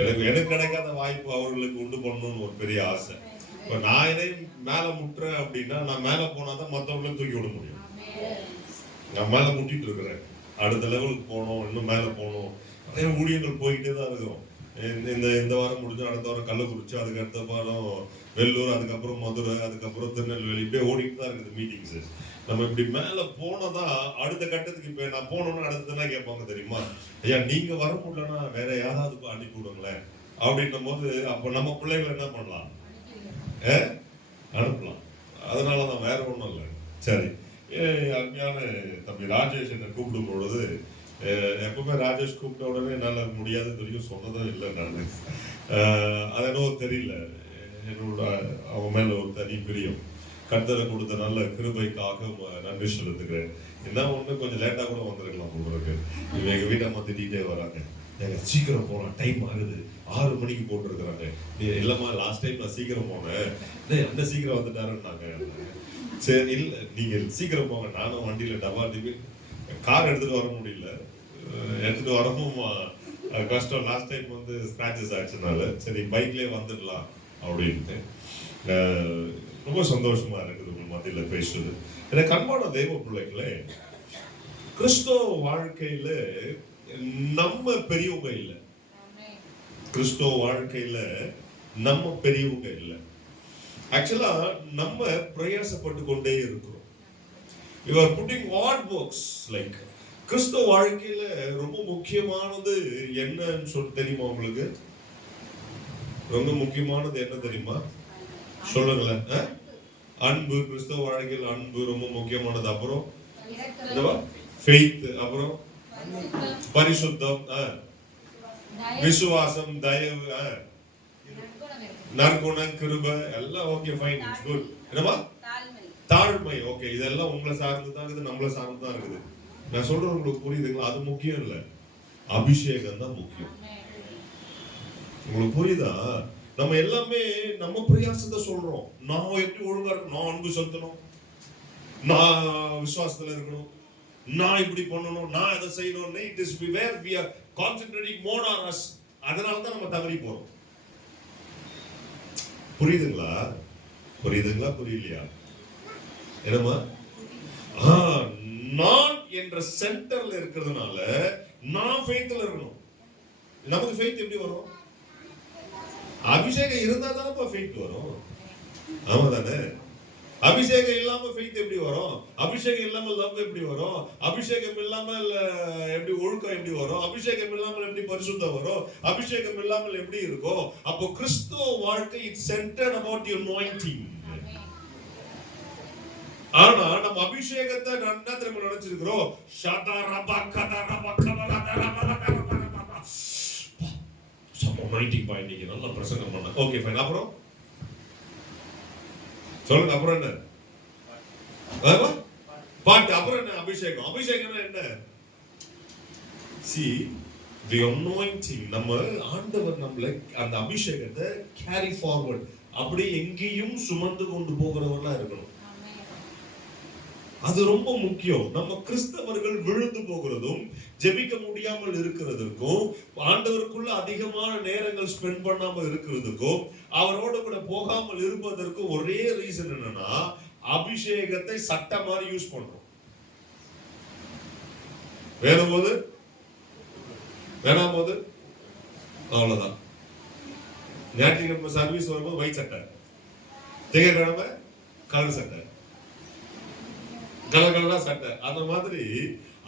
எனக்கு கிடைக்காத வாய்ப்பு அவர்களுக்கு உண்டு பண்ணணும்னு ஒரு பெரிய ஆசை. இப்ப நான் இதை மேல முட்டுறேன் அப்படின்னா, நான் மேல போனாதான் மற்றவங்களும் தூக்கி விட முடியும். நான் மேல முட்டிட்டு இருக்கிறேன், அடுத்த லெவலுக்கு போகணும், இன்னும் மேல போகணும். நிறைய ஊழியங்கள் போயிட்டே தான் இருக்கிறோம். இந்த வாரம் முடிஞ்சு அடுத்த வாரம் கள்ளக்குறிச்சி, அதுக்கு அடுத்த வாரம் வெள்ளூர், அதுக்கப்புறம் மதுரை, அதுக்கப்புறம் திருநெல்வேலி, இப்படியே ஓடிட்டு தான் இருக்குது மீட்டிங்ஸ். நம்ம இப்படி மேல போனதான் அடுத்த கட்டத்துக்கு. இப்ப நான் போனோம்னு அடுத்ததுன்னா கேட்பாங்க தெரியுமா, ஐயா நீங்க வர முடியலன்னா வேற யாராவது அனுப்பி விடுங்களேன் அப்படின்னும் போது, அப்ப நம்ம பிள்ளைகளை என்ன பண்ணலாம், அனுப்பலாம். அதனாலதான், வேற ஒண்ணும் இல்லை. சரி, அருமையான தம்பி ராஜேஷ் என்னை கூப்பிடும் பொழுது, எப்பவுமே ராஜேஷ் கூப்பிட்ட உடனே என்னால் முடியாது தெரியும், சொன்னதும் இல்லை. நான் அது என்னவோ தெரியல, என்னோட அவன் மேல ஒரு தனி பிரியம். கர்த்தரை கொடுத்த நல்ல கிருபைக்காக நன்றி செலுத்துக்கிறேன். என்ன ஒண்ணு, கொஞ்சம் லேட்டா கூட வந்திருக்கலாம் உங்களுக்கு. இவங்க எங்க வீட்டை அம்மா திட்டே வராங்க, சீக்கிரம் போகலாம், டைம் ஆகுது, 6 மணிக்கு போட்டுருக்குறாங்க. இல்லம்மா லாஸ்ட் டைம் நான் சீக்கிரம் போனேன், அந்த சீக்கிரம் வந்துட்டாருன்னாங்க. சரி இல்லை, நீங்க சீக்கிரம் போங்க, நானும் வண்டியில டபா டிபி கார் எடுத்துட்டு வர முடியல, எடுத்துட்டு வரவும் கஷ்டம். லாஸ்ட் டைம் வந்து ஸ்கிராச்சஸ் ஆச்சுனால சரி பைக்லயே வந்துடலாம் அப்படின்ட்டு. ரொம்ப சந்தோஷமா இருக்குது உங்க மத்தியில பேசுறது. எனக்கு அன்பான தெய்வ பிள்ளைகளே, கிறிஸ்தவ வாழ்க்கையில நம்ம பெரியவங்க இல்லை. கிறிஸ்தவ வாழ்க்கையில நம்ம பெரியவங்க இல்லை. ஆக்சுவலா நம்ம பிரயாசப்பட்டு கொண்டே இருக்கிறோம். You are putting hard works. Like கிறிஸ்தவ வாழ்க்கையில ரொம்ப முக்கியமானது என்னன்னு சொல்லி தெரியுமா உங்களுக்கு? ரொம்ப முக்கியமானது என்ன தெரியுமா? சொல்லுங்களேன். அன்பு. கிறிஸ்தவ வாழ்க்கையில் அன்பு ரொம்ப முக்கியமானது. அப்புறம் ஃபெய்த், அப்புறம் பரிசுத்தம், விசுவாசம், தயவு, நற்குணம், கிருபை, எல்லாம் ஓகே, ஃபைன், இட்ஸ் குட். என்னமா? தாழ்மை. ஓகே, இதெல்லாம் உங்களை சார்ந்து தான் இருக்குது, நம்மளை சார்ந்து தான் இருக்குது. நான் சொல்றது உங்களுக்கு புரியுதுங்களா? அது முக்கியம் இல்ல, அபிஷேகம் தான் முக்கியம். உங்களுக்கு புரியுதா? நம்ம எல்லாமே நம்ம பிரயாசத்தை சொல்றோம். நான் எப்படி ஒழுங்கா இருக்கணும், நான் அன்பு செலுத்தணும், நான் விசுவாசத்துல இருக்கணும், நான் இப்படி பண்ணணும், நான் அதை செய்யணும். It is where we are concentrating more on us. அதனால தான் நம்ம தவறி போறோம். புரியுதுங்களா? புரியுதுங்களா? புரியலையா? என்னமா? நான் என்ற சென்டர்ல இருக்கிறதுனால நான் ஃபெய்த்ல இருக்கணும். நமக்கு ஃபெய்த் எப்படி வரும்? அபிஷேகம் இருந்தா தானே ஃபெய்த் வரும். ஆமா தானே? அபிஷேகம் இல்லாம ஃபெய்த் எப்படி வரும்? அபிஷேகம் இல்லாம லவ் எப்படி வரும்? அபிஷேகம் இல்லாமல் எப்படி ஒழுக்கம் எப்படி வரும்? அபிஷேகம் இல்லாமல் எப்படி பரிசுத்தம் வரும்? அபிஷேகம் இல்லாமல் எப்படி இருக்கும்? அப்போ கிறிஸ்துவ வாழ்க்கை it's centred about the anointing. ஆனா நம்ம அபிஷேகத்தை என்ன திரும்ப நினைச்சிருக்கிறோம்? நல்ல பிரசங்கம் பண்ண. Okay fine. அப்புறம் சொல்லுங்க, அப்புறம் என்ன? பாட்டு. அப்புறம் என்ன? அபிஷேகம். அபிஷேகம்னா என்ன? See, the anointing. நம்ம ஆண்டவர் நம்மளை அந்த அபிஷேகத்தை கேரி ஃபார்வர்ட், அப்படி எங்கேயும் சுமந்து கொண்டு போகிறவர்களா இருக்கணும். அது ரொம்ப முக்கியம். நம்ம கிறிஸ்தவர்கள் விழுந்து போகிறதும் ஜெபிக்க முடியாமல் இருக்கிறதுக்கும், ஆண்டவருக்குள்ள அதிகமான நேரங்கள் ஸ்பெண்ட் பண்ணாமல் இருக்கிறதுக்கும், அவரோட கூட போகாமல் இருப்பதற்கும் ஒரே ரீசன் என்னன்னா, அபிஷேகத்தை சட்ட மாதிரி யூஸ் பண்றோம். வேணும் போது வேணாம் போது அவ்வளவுதான். ஞாயிற்றுக்கிழமை சர்வீஸ் வரும்போது ஒயிட் சட்டை, திங்கட்கிழமை கலர் சட்டை, கலகலா சட்டை. அந்த மாதிரி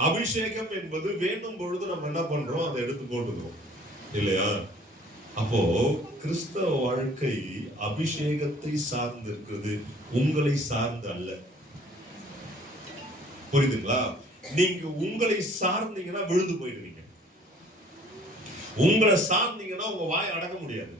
அபிஷேகம் என்பது வேண்டும் பொழுது நம்ம என்ன பண்றோம், அதை எடுத்து போட்டுக்கிறோம் இல்லையா? அப்போ கிறிஸ்தவ வாழ்க்கை அபிஷேகத்தை சார்ந்து இருக்கிறது, உங்களை சார்ந்து அல்ல. புரியுதுங்களா? நீங்க உங்களை சார்ந்தீங்கன்னா விழுந்து போயிடுவீங்க. உங்களை சார்ந்தீங்கன்னா உங்க வாய் அடக்க முடியாது.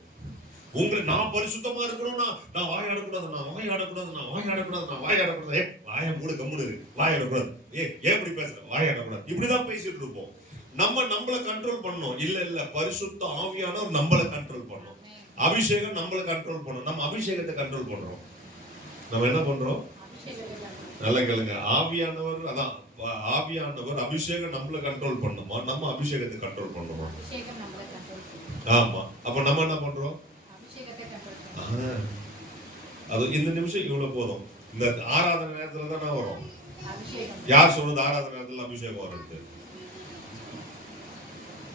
உங்களை நான் பரிசுத்தமா இருக்கிறோம்னா நான் வாய் ஆடக்கூடாது, நான் வாய் ஆடக்கூடாது, நான் வாய் ஆடக்கூடாது, நான் வாய் ஆடக்கூடாது. வாயை மூடு, கம்முனு வாய் ஆடக்கூடாது. ஏன் இப்படி பேசுற? வாய் ஆடக்கூடாது. இப்படிதான் பேசிட்டு இருப்போம். நம்மளை கண்ட்ரோல் பண்ணணும். இல்ல பரிசுத்த ஆவியானவர் நம்மளை கண்ட்ரோல் பண்ணணும். அபிஷேகம் நம்மளை கண்ட்ரோல் பண்ணணும். நம்ம அபிஷேகத்தை கண்ட்ரோல் பண்றோம். நம்ம என்ன பண்றோம்? நல்ல கேளுங்க. ஆவியானவர், அதான் ஆவியானவர் அபிஷேகம் நம்மளை கண்ட்ரோல் பண்ணுமா, நம்ம அபிஷேகத்தை கண்ட்ரோல் பண்ணுமா? ஆமா. அப்ப நம்ம என்ன பண்றோம்? அது இந்த நிமிஷம் இவ்வளவு போதும். இந்த ஆராதனை நேரத்துல தானே வரும். யார் சொல்றது ஆராதனை நேரத்துல அபிஷேகம் வருது?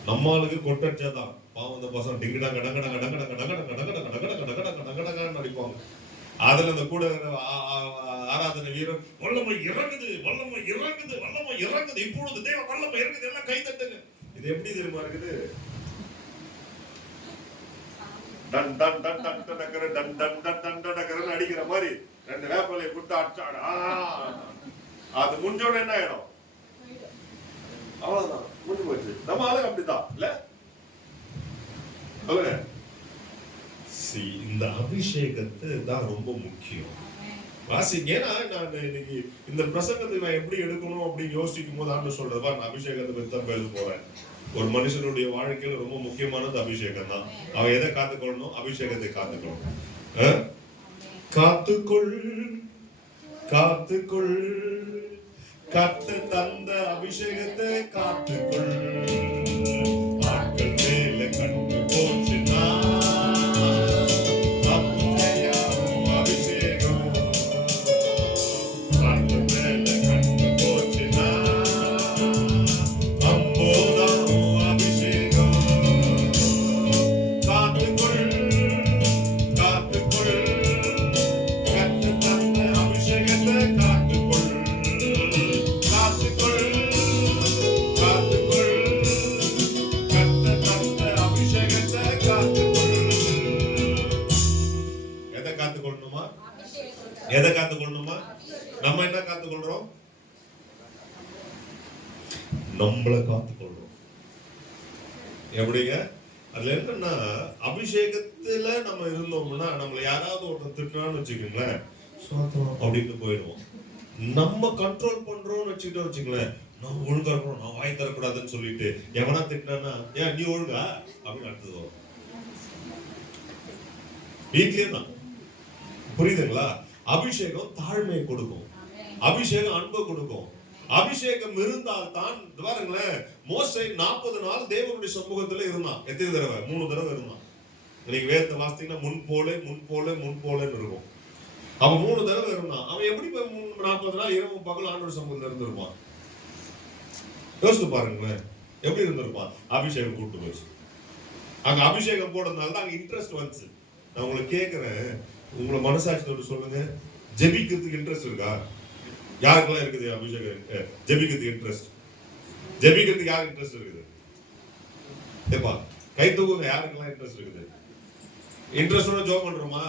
நம்மளுக்கு கொட்டடிச்சாதான் பாவம். அந்த பசங்க டிங்கடா கடங்கட கடங்கட கடங்கட கடங்கட கடங்கட கடங்கட கடங்கட நடிப்பாங்க. அதுல அந்த கூட ஆராதனை வீரர் வல்லமை இறங்குது, வல்லமை இறங்குது, வல்லமை இறங்குது, இப்பொழுது தேவ வல்லமை இறங்குது, எல்லாம் கை தட்டுங்க. இது எப்படி தெரியுமா இருக்குது? டன் டன் டன் டன் டக்கற டன் டன் டன் டன் டக்கறன்னு அடிக்கிற மாதிரி ரெண்டு வேப்பலையை குட்டு அடிச்சாடு. அது முடிஞ்சோட என்ன ஆயிடும்? அவ்வளவுதான், முடிஞ்சு போச்சு. நம்ம ஆளுங்க அப்படிதான் இல்ல சொல்லுங்க. இந்த அபிஷேகத்தை தான் ரொம்ப முக்கியம். வாசிங்க. ஏன்னா நான் இன்னைக்கு இந்த பிரசங்கத்தை நான் எப்படி எடுக்கணும் அப்படின்னு யோசிக்கும் போது ஆண்டு சொல்றதா நான் அபிஷேகத்தை பத்தி தான் பேச போறேன். ஒரு மனுஷனுடைய வாழ்க்கையில ரொம்ப முக்கியமானது அபிஷேகம் தான். அவன் எதை காத்துக்கொள்ளணும்? அபிஷேகத்தை காத்துக்கொள்ளணும். காத்துக்கொள் காத்துக்கொள், கத்து தந்த அபிஷேகத்தை காத்துக்கொள். ஆட்கள் மேல கண்டு போச்சுன்னா எதை காத்துக்கொள்ளணுமா? நம்ம என்ன காத்துக்கொள்றோம்? நம்மளை காத்துக்கொள்றோம். எப்படிங்க? அதுல என்னன்னா அபிஷேகத்துல நம்ம இருந்தோம்னா நம்மள யாராவது ஒருத்தர் திட்டுறான்னு வச்சுக்கோங்களேன், அப்படின்னு போயிடுவோம். நம்ம கண்ட்ரோல் பண்றோம்னு வச்சுக்கிட்டோம் நான் ஒழுங்கா இருக்கணும், நான் வாய் தரக்கூடாதுன்னு சொல்லிட்டு எவனா திட்டினா ஏன் நீ ஒழுங்கா அப்படின்னு அடுத்தது வரும். வீட்லயே தான். புரியுதுங்களா? அபிஷேகம் தாழ்மையை கொடுக்கும், அபிஷேகம் அன்பை கொடுக்கும். அபிஷேகம் இருந்தால் தான் பாருங்களேன், மோசே 40 நாள் தேவனுடைய சமூகத்துல இருந்தான். எத்தனை தடவை? 3 தடவை இருந்தான். நீங்க வேதத்தை வாசித்தீங்கன்னா முன் போலேன்னு இருக்கும். அவன் 3 தடவை இருந்தான். அவன் எப்படி 40 நாள் இரவும் பகல் ஆண்டவர் சமூகத்துல இருந்திருப்பான்? யோசித்து பாருங்களேன், எப்படி இருந்திருப்பான்? அபிஷேகம் கூட்டு போச்சு. அங்க அபிஷேகம் போடுறதுனால தான் அங்க இன்ட்ரெஸ்ட் வந்துச்சு. நான் உங்களை கேட்கிறேன், உங்களை மனசாட்சியோடு சொல்லுங்க, ஜெபிக்கிறதுக்கு இன்ட்ரெஸ்ட் இருக்கா? யாருக்கெல்லாம் இருக்குது அபிஷேகம்? ஜெபிக்கிறதுக்கு இன்ட்ரெஸ்ட்? ஜெபிக்கிறதுக்கு யாருக்கு இன்ட்ரெஸ்ட் இருக்குது? ஏப்பா கை தூக்குங்க, யாருக்கெல்லாம் இன்ட்ரெஸ்ட் இருக்குது? இன்ட்ரெஸ்டோட ஜோம் பண்றோமா?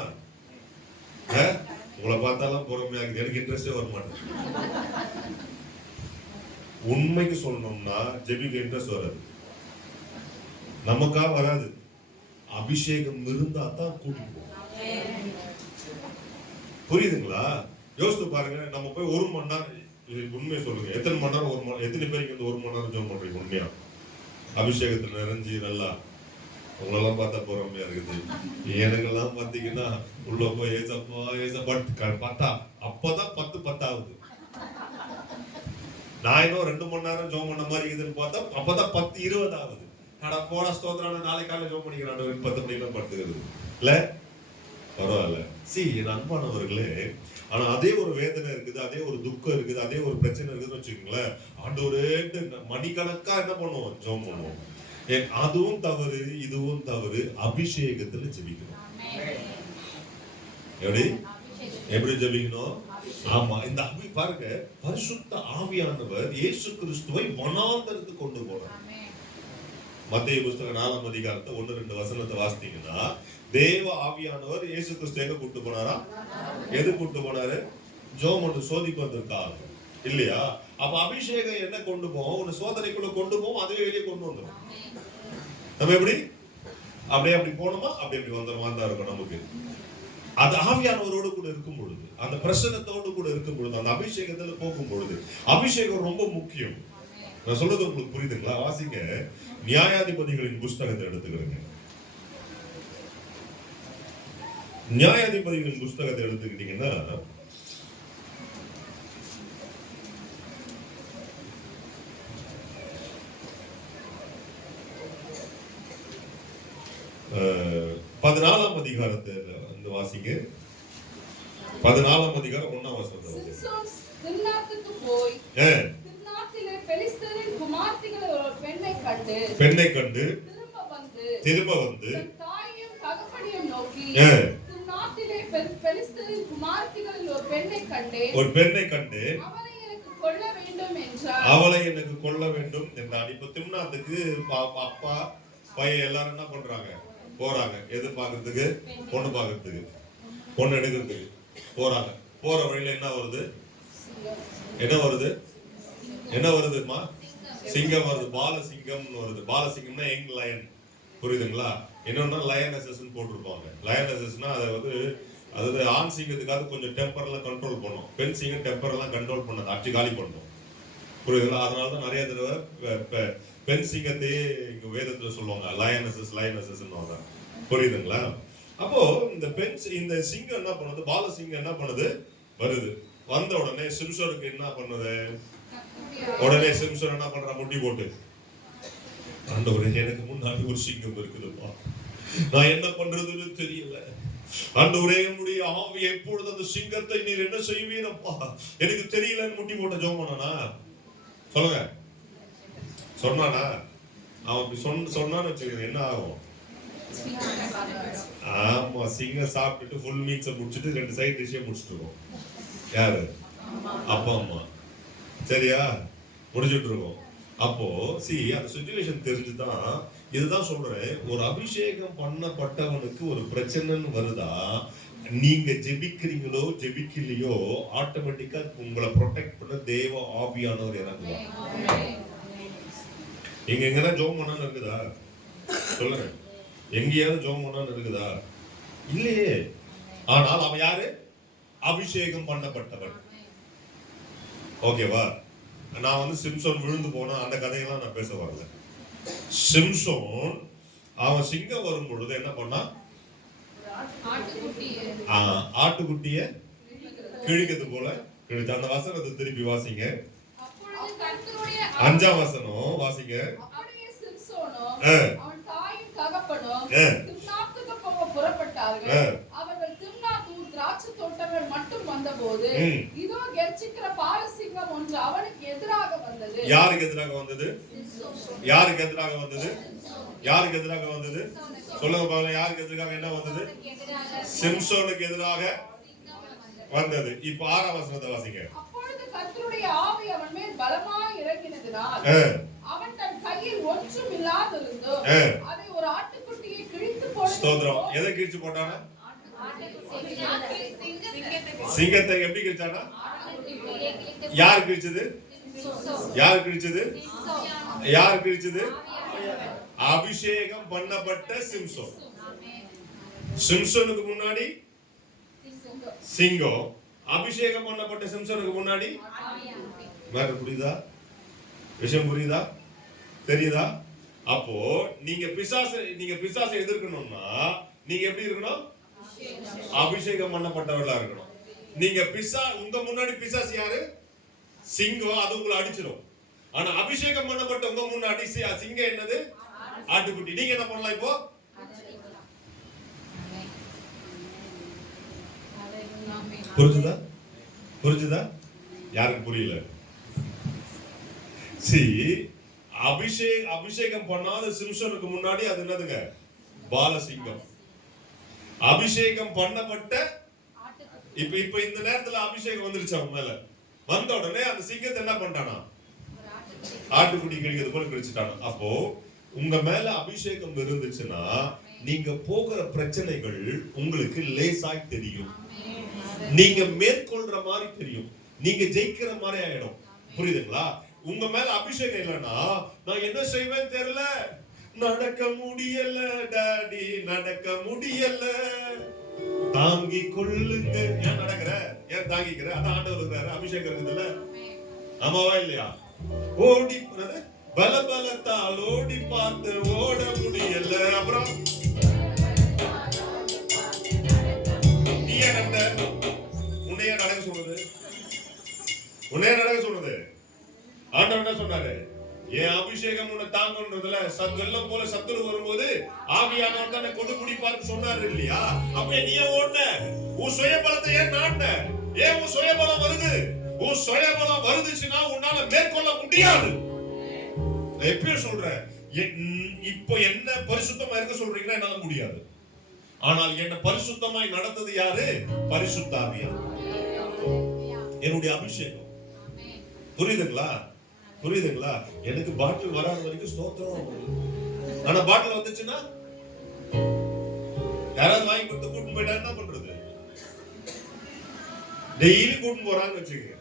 உங்களை பார்த்தாலும் பொறுமையா இருக்குது, எனக்கு இன்ட்ரெஸ்டே வர மாட்டேன். உண்மைக்கு சொல்லணும்னா ஜெபிக்க இன்ட்ரெஸ்ட் வராது, நமக்கா வராது. அபிஷேகம் இருந்தா தான் கூட்டிட்டு போகும். புரியுதுங்களா? யோசித்து பாருங்க. நம்ம போய் 1 மணி நேரம், உண்மையை சொல்லுங்க, எத்தனை மணி நேரம் எத்தனை பேருக்கு இந்த 1 மணி நேரம் ஜெபம் பண்றீங்க? உண்மையா அபிஷேகத்துல நிறைஞ்சு நல்லா உங்களெல்லாம் பார்த்தா பொறுமையா இருக்குது. எனக்கெல்லாம் பாத்தீங்கன்னா உள்ள போய் ஏசப்பா பார்த்தா அப்பதான் 10 ஆகுது. நான் இன்னும் 2 மணி நேரம் ஜெபம் பண்ண மாதிரி இருக்குதுன்னு பார்த்தா அப்பதான் 10:20 ஆகுது. போன ஸ்தோத்திரம் நாளைக்கு காலையில ஜெபம் பண்ணிக்கிறான் 10 மணிக்கெல்லாம் படுத்துக்கிறது இல்ல. பரவாயில்ல. என் அன்பானவர்களே, ஆனா அதே ஒரு வேதனை இருக்குது, அதே ஒரு துக்கம் இருக்குது, அதே ஒரு பிரச்சனை இருக்குதுன்னு வச்சுக்கோங்களேன், ஆண்டவரே மணிக்கணக்கா என்ன பண்ணுவோம்? ஜெபம் பண்ணுவோம். அதுவும் தவறு, இதுவும் தவறு. அபிஷேகத்துல ஜெபிக்கணும். எப்படி ஜெபிக்கணும்? ஆமா, இந்த பாருங்க, பரிசுத்த ஆவியானவர் இயேசு கிறிஸ்துவை வனாந்தரத்துக்கு கொண்டு போனார். மத்தேயு புத்தகம் 4ஆம் அதிகாரத்தை 1-2 வசனத்தை வாசித்தீங்கன்னா, தேவ ஆவியானவர் இயேசு கிறிஸ்து எங்க கூட்டு போனாரா? எது கூட்டு போனாரு? ஜெபம் ஒன்று சோதிப்பதற்காக இல்லையா? அப்ப அபிஷேகம் என்ன கொண்டு போவோம்? ஒரு சோதனைக்குள்ள கொண்டு போவோம், அதுவே வெளியே கொண்டு வந்துடும். நம்ம எப்படி அப்படி போனோமா அப்படி வந்துடுமா தான் இருக்கும் நமக்கு. அது ஆவியானவரோடு கூட இருக்கும் பொழுது, அந்த பிரசன்னத்தோடு கூட இருக்கும் பொழுது, அந்த அபிஷேகத்துல போகும் பொழுது, அபிஷேகம் ரொம்ப முக்கியம். நான் சொல்றது உங்களுக்கு புரியுதுங்களா? வாசிங்க, நியாயாதிபதிகளின் புஸ்தகத்தை எடுத்துக்கிறேங்க. நியாயாதிபதிகளின் புஸ்தகத்தை எடுத்துக்கிட்டீங்கன்னா, 14ஆம் அதிகாரத்தை வந்து வாசிங்க. 14ஆம் அதிகாரம் 1ஆம் வசனத்தை வாசிங்க. திம்னாத்துக்கு போய் திம்னாத்திலே பெலிஸ்தரின் குமார்த்திகள் ஒரு பெண்ணை கண்டு திரும்ப வந்து தாயையும் தகப்பனையும் நோக்கி திம்னாத்திலே பெலிஸ்தரின் குமார்த்திகள் ஒரு பெண்ணை கண்டு அவளை எனக்கு கொள்ள வேண்டும் என்றான். இப்ப திம்னாத்துக்கு அப்பா பையன் எல்லாரும் என்ன பண்றாங்க? போறாங்க. எது பாக்குறதுக்கு? பொண்ணு பாக்குறதுக்கு, பொண்ணு எடுக்கிறதுக்கு போறாங்க. போற வழியில என்ன வருது? என்ன வருதுமா? சிங்கம் வருது. பாலசிங்கம்னு வருது. பாலசிங்கம்னா யங் லயன், புரியுதுங்களா? என்னன்னா லயனசஸ் போட்டிருப்பாங்க. லயனசஸ்னா அதாவது ஆண் சிங்கத்துக்காக கொஞ்சம் டெம்பர்லாம் கண்ட்ரோல் பண்ணும். பெண் சிங்கம் டெம்பர்லாம் கண்ட்ரோல் பண்ணாது, அடிச்சு காலி பண்ணும், புரியுதுங்களா? அதனாலதான் நிறைய தடவை பெண் சிங்கத்தையே இங்க வேதத்துல சொல்லுவாங்க லயனசஸ், புரியுதுங்களா? அப்போ இந்த சிங்கம் என்ன பண்ணுது? பாலசிங்கம் என்ன பண்ணுது? வருது. வந்த உடனே சிம்சோனுக்கு என்ன பண்ணுது? உடனே சிம்சோன் என்ன பண்றா? முட்டி போட்டு, ஆண்டவரே எனக்கு முன்னாடி ஒரு சிங்கம் இருக்குதுப்பா, நான் என்ன பண்றதுன்னு தெரியல. ஆண்டவரே என்னுடைய ஆவி எப்பொழுது அந்த சிங்கத்தை நீர் என்ன செய்வீரப்பா எனக்கு தெரியலன்னு முட்டி போட்ட ஜெபம் பண்ணானா? சொல்லுங்க, சொன்னானா? அவன் அப்படி சொன்னான்னு வச்சுக்கோங்க, என்ன ஆகும்? ஆமா, சிங்கம் சாப்பிட்டுட்டு ஃபுல் மீட்ஸை முடிச்சுட்டு 2 சைட் டிஷ்ஷே முடிச்சுட்டு இருக்கோம். யாரு? அப்பா அம்மா. சரியா? முடிச்சுட்டு இருக்கோம். அப்போ அந்த சிச்சுவேஷன் தெரிஞ்சுதான் இதுதான் சொல்றேன். ஒரு அபிஷேகம் பண்ணப்பட்டவனுக்கு ஒரு பிரச்சனைன்னு வருதா, நீங்க ஜெபிக்கிறீங்களோ ஜெபிக்கலையோ ஆட்டோமேட்டிக்கா உங்களை ப்ரொடெக்ட் பண்ண தேவ ஆவியானவர் இறங்குவார். நீங்க எங்கன்னா ஜோம் பண்ணான்னு இருக்குதா? சொல்லுங்க, எங்கேயாவது ஜோம் பண்ணான்னு இருக்குதா? இல்லையே. ஆனால் அவன் யாரு? அபிஷேகம் பண்ணப்பட்டவன். ஓகேவா? நான் சிம்சோன் விழுந்து போன அந்த கதையெல்லாம் நான் பேச வரல. சிம்சோன் அவன் சிங்கம் வரும் பொழுது என்ன பண்ணா? ஆட்டுக்குட்டிய கிழிக்கிறது போல கிழிச்சு. அந்த வசனத்தை திருப்பி வாசிங்க. 5ஆம் வசனம் வாசிங்க. அவர்கள் திம்னாத் திராட்சை தோட்டங்கள் மட்டும் வந்தபோது இதோ கெர்ச்சிக்கிற பாலசிங்கம் ஒன்று அவனுக்கு எதிராக வந்தது. யாருக்கு எதிராக வந்தது? யாருக்கு எதிராக வந்தது? யாருக்கு எதிராக வந்தது? சொல்லுங்க பாருங்க, யாருக்கு எதிராக என்ன வந்தது? சிம்சோனுக்கு எதிராக வந்தது. இப்ப 6ஆம் வசனத்தை வாசிங்க. அப்பொழுது கர்த்தருடைய ஆவி அவன் மேல் பலமாய் இறங்கினதினால் அவன் தன் கையில் ஒன்றும் இல்லாதிருந்தோ அதை ஒரு ஆட்டுக்குட்டியை கிழித்து போட. ஸ்தோத்திரம். எதை கிழிச்சு போட்டானா? சிங்கத்தை எப்படி கிழிச்சானா? யார் கிழிச்சது? யார் கிழிச்சது? யார் கிழிச்சது? அபிஷேகம் பண்ணப்பட்ட சிம்சோன். சிம்சோனுக்கு முன்னாடி சிங்கம், அபிஷேகம் பண்ணப்பட்ட சிம்சோனுக்கு முன்னாடி வேற. புரியுதா? விஷயம் புரியுதா? தெரியுதா? அப்போ நீங்க பிசாசை எதிர்க்கணும்னா நீங்க எப்படி இருக்கணும்? அபிஷேகம் பண்ணப்பட்டவர்களா இருக்கணும். நீங்க உங்க முன்னாடி பிசாசு யாரு? சிங்கம். அது உங்களை அடிச்சிடும். ஆனா அபிஷேகம் பண்ணப்பட்ட உங்க முன்னாடி சிங்கம் என்னது? ஆட்டுக்குட்டி. நீங்க என்ன பண்ணலாம் இப்போ? புரிஞ்சுதா? யாருக்கு புரியல? அபிஷேகம் பண்ணாத சிம்சோனுக்கு முன்னாடி அது என்னதுங்க? பாலசிங்கம். அபிஷேகம் பண்ணப்பட்ட இப்ப இந்த நேரத்துல அபிஷேகம் வந்துருச்சு அவன் மேல. வந்த உடனே அந்த சிங்கத்தை என்ன பண்ணிட்டானா? ஆட்டுக்குட்டி கிழிக்கிறது போல கிழிச்சிட்டானா. அப்போ உங்க மேல அபிஷேகம் இருந்துச்சுன்னா நீங்க போகிற பிரச்சனைகள் உங்களுக்கு லேசாய் தெரியும். நீங்க மேற்கொள்ற மாதிரி தெரியும். நீங்க ஜெயிக்கிற மாதிரி ஆயிடும். புரியுதுங்களா? உங்க மேல அபிஷேகம் இல்லைன்னா நான் என்ன செய்வேன் தெரியல, நடக்க முடியல டாடி, நடக்க முடியல, தாங்கி கொள்ளுங்க. ஏன் நடக்கிற? ஏன் தாங்கிக்கிற? அதான் ஆண்டவர் இருக்கிறாரு, அபிஷேகம் இருக்குதுல்ல. ஆமாவா இல்லையா? ஓடி பலத்தால் ஓடி பார்த்து ஓட முடியல. அப்புறம் நீ என்ன உன்னைய நடக்க சொல்றது? உன்னைய நடக்க சொல்றது? ஆண்டவர் என்ன சொன்னாரு? என் அபிஷேகம் உன்னை தாங்கன்றதுல வெள்ளம் போல சத்துரு வரும்போது ஆவியானவர் தான் கொண்டு குடிப்பார்னு சொன்னாரு இல்லையா? அப்ப நீ ஓடுன உன் சுயபலத்தை ஏன் நாட்ட? ஏன் உன் சுயபலம் வருது? உன் சுயபலம் வருதுச்சுன்னா உன்னால மேற்கொள்ள முடியாது. நான் எப்பயும் சொல்றேன், இப்போ என்ன பரிசுத்தமா இருக்க சொல்றீங்கன்னா என்னால முடியாது. ஆனால் என்ன பரிசுத்தமாய் நடந்தது யாரு? பரிசுத்த ஆவியானவர், என்னுடைய அபிஷேகம். புரியுதுங்களா? புரியுதுங்களா? எனக்கு பாட்டில் வராத வரைக்கும் ஸ்தோத்திரம். ஆனா பாட்டில் வந்துச்சுன்னா யாராவது வாங்கி கொடுத்து கூட்டிட்டு போயிட்டா என்ன பண்றது? டெய்லி கூட்டிட்டு போறாங்க வச்சுக்க,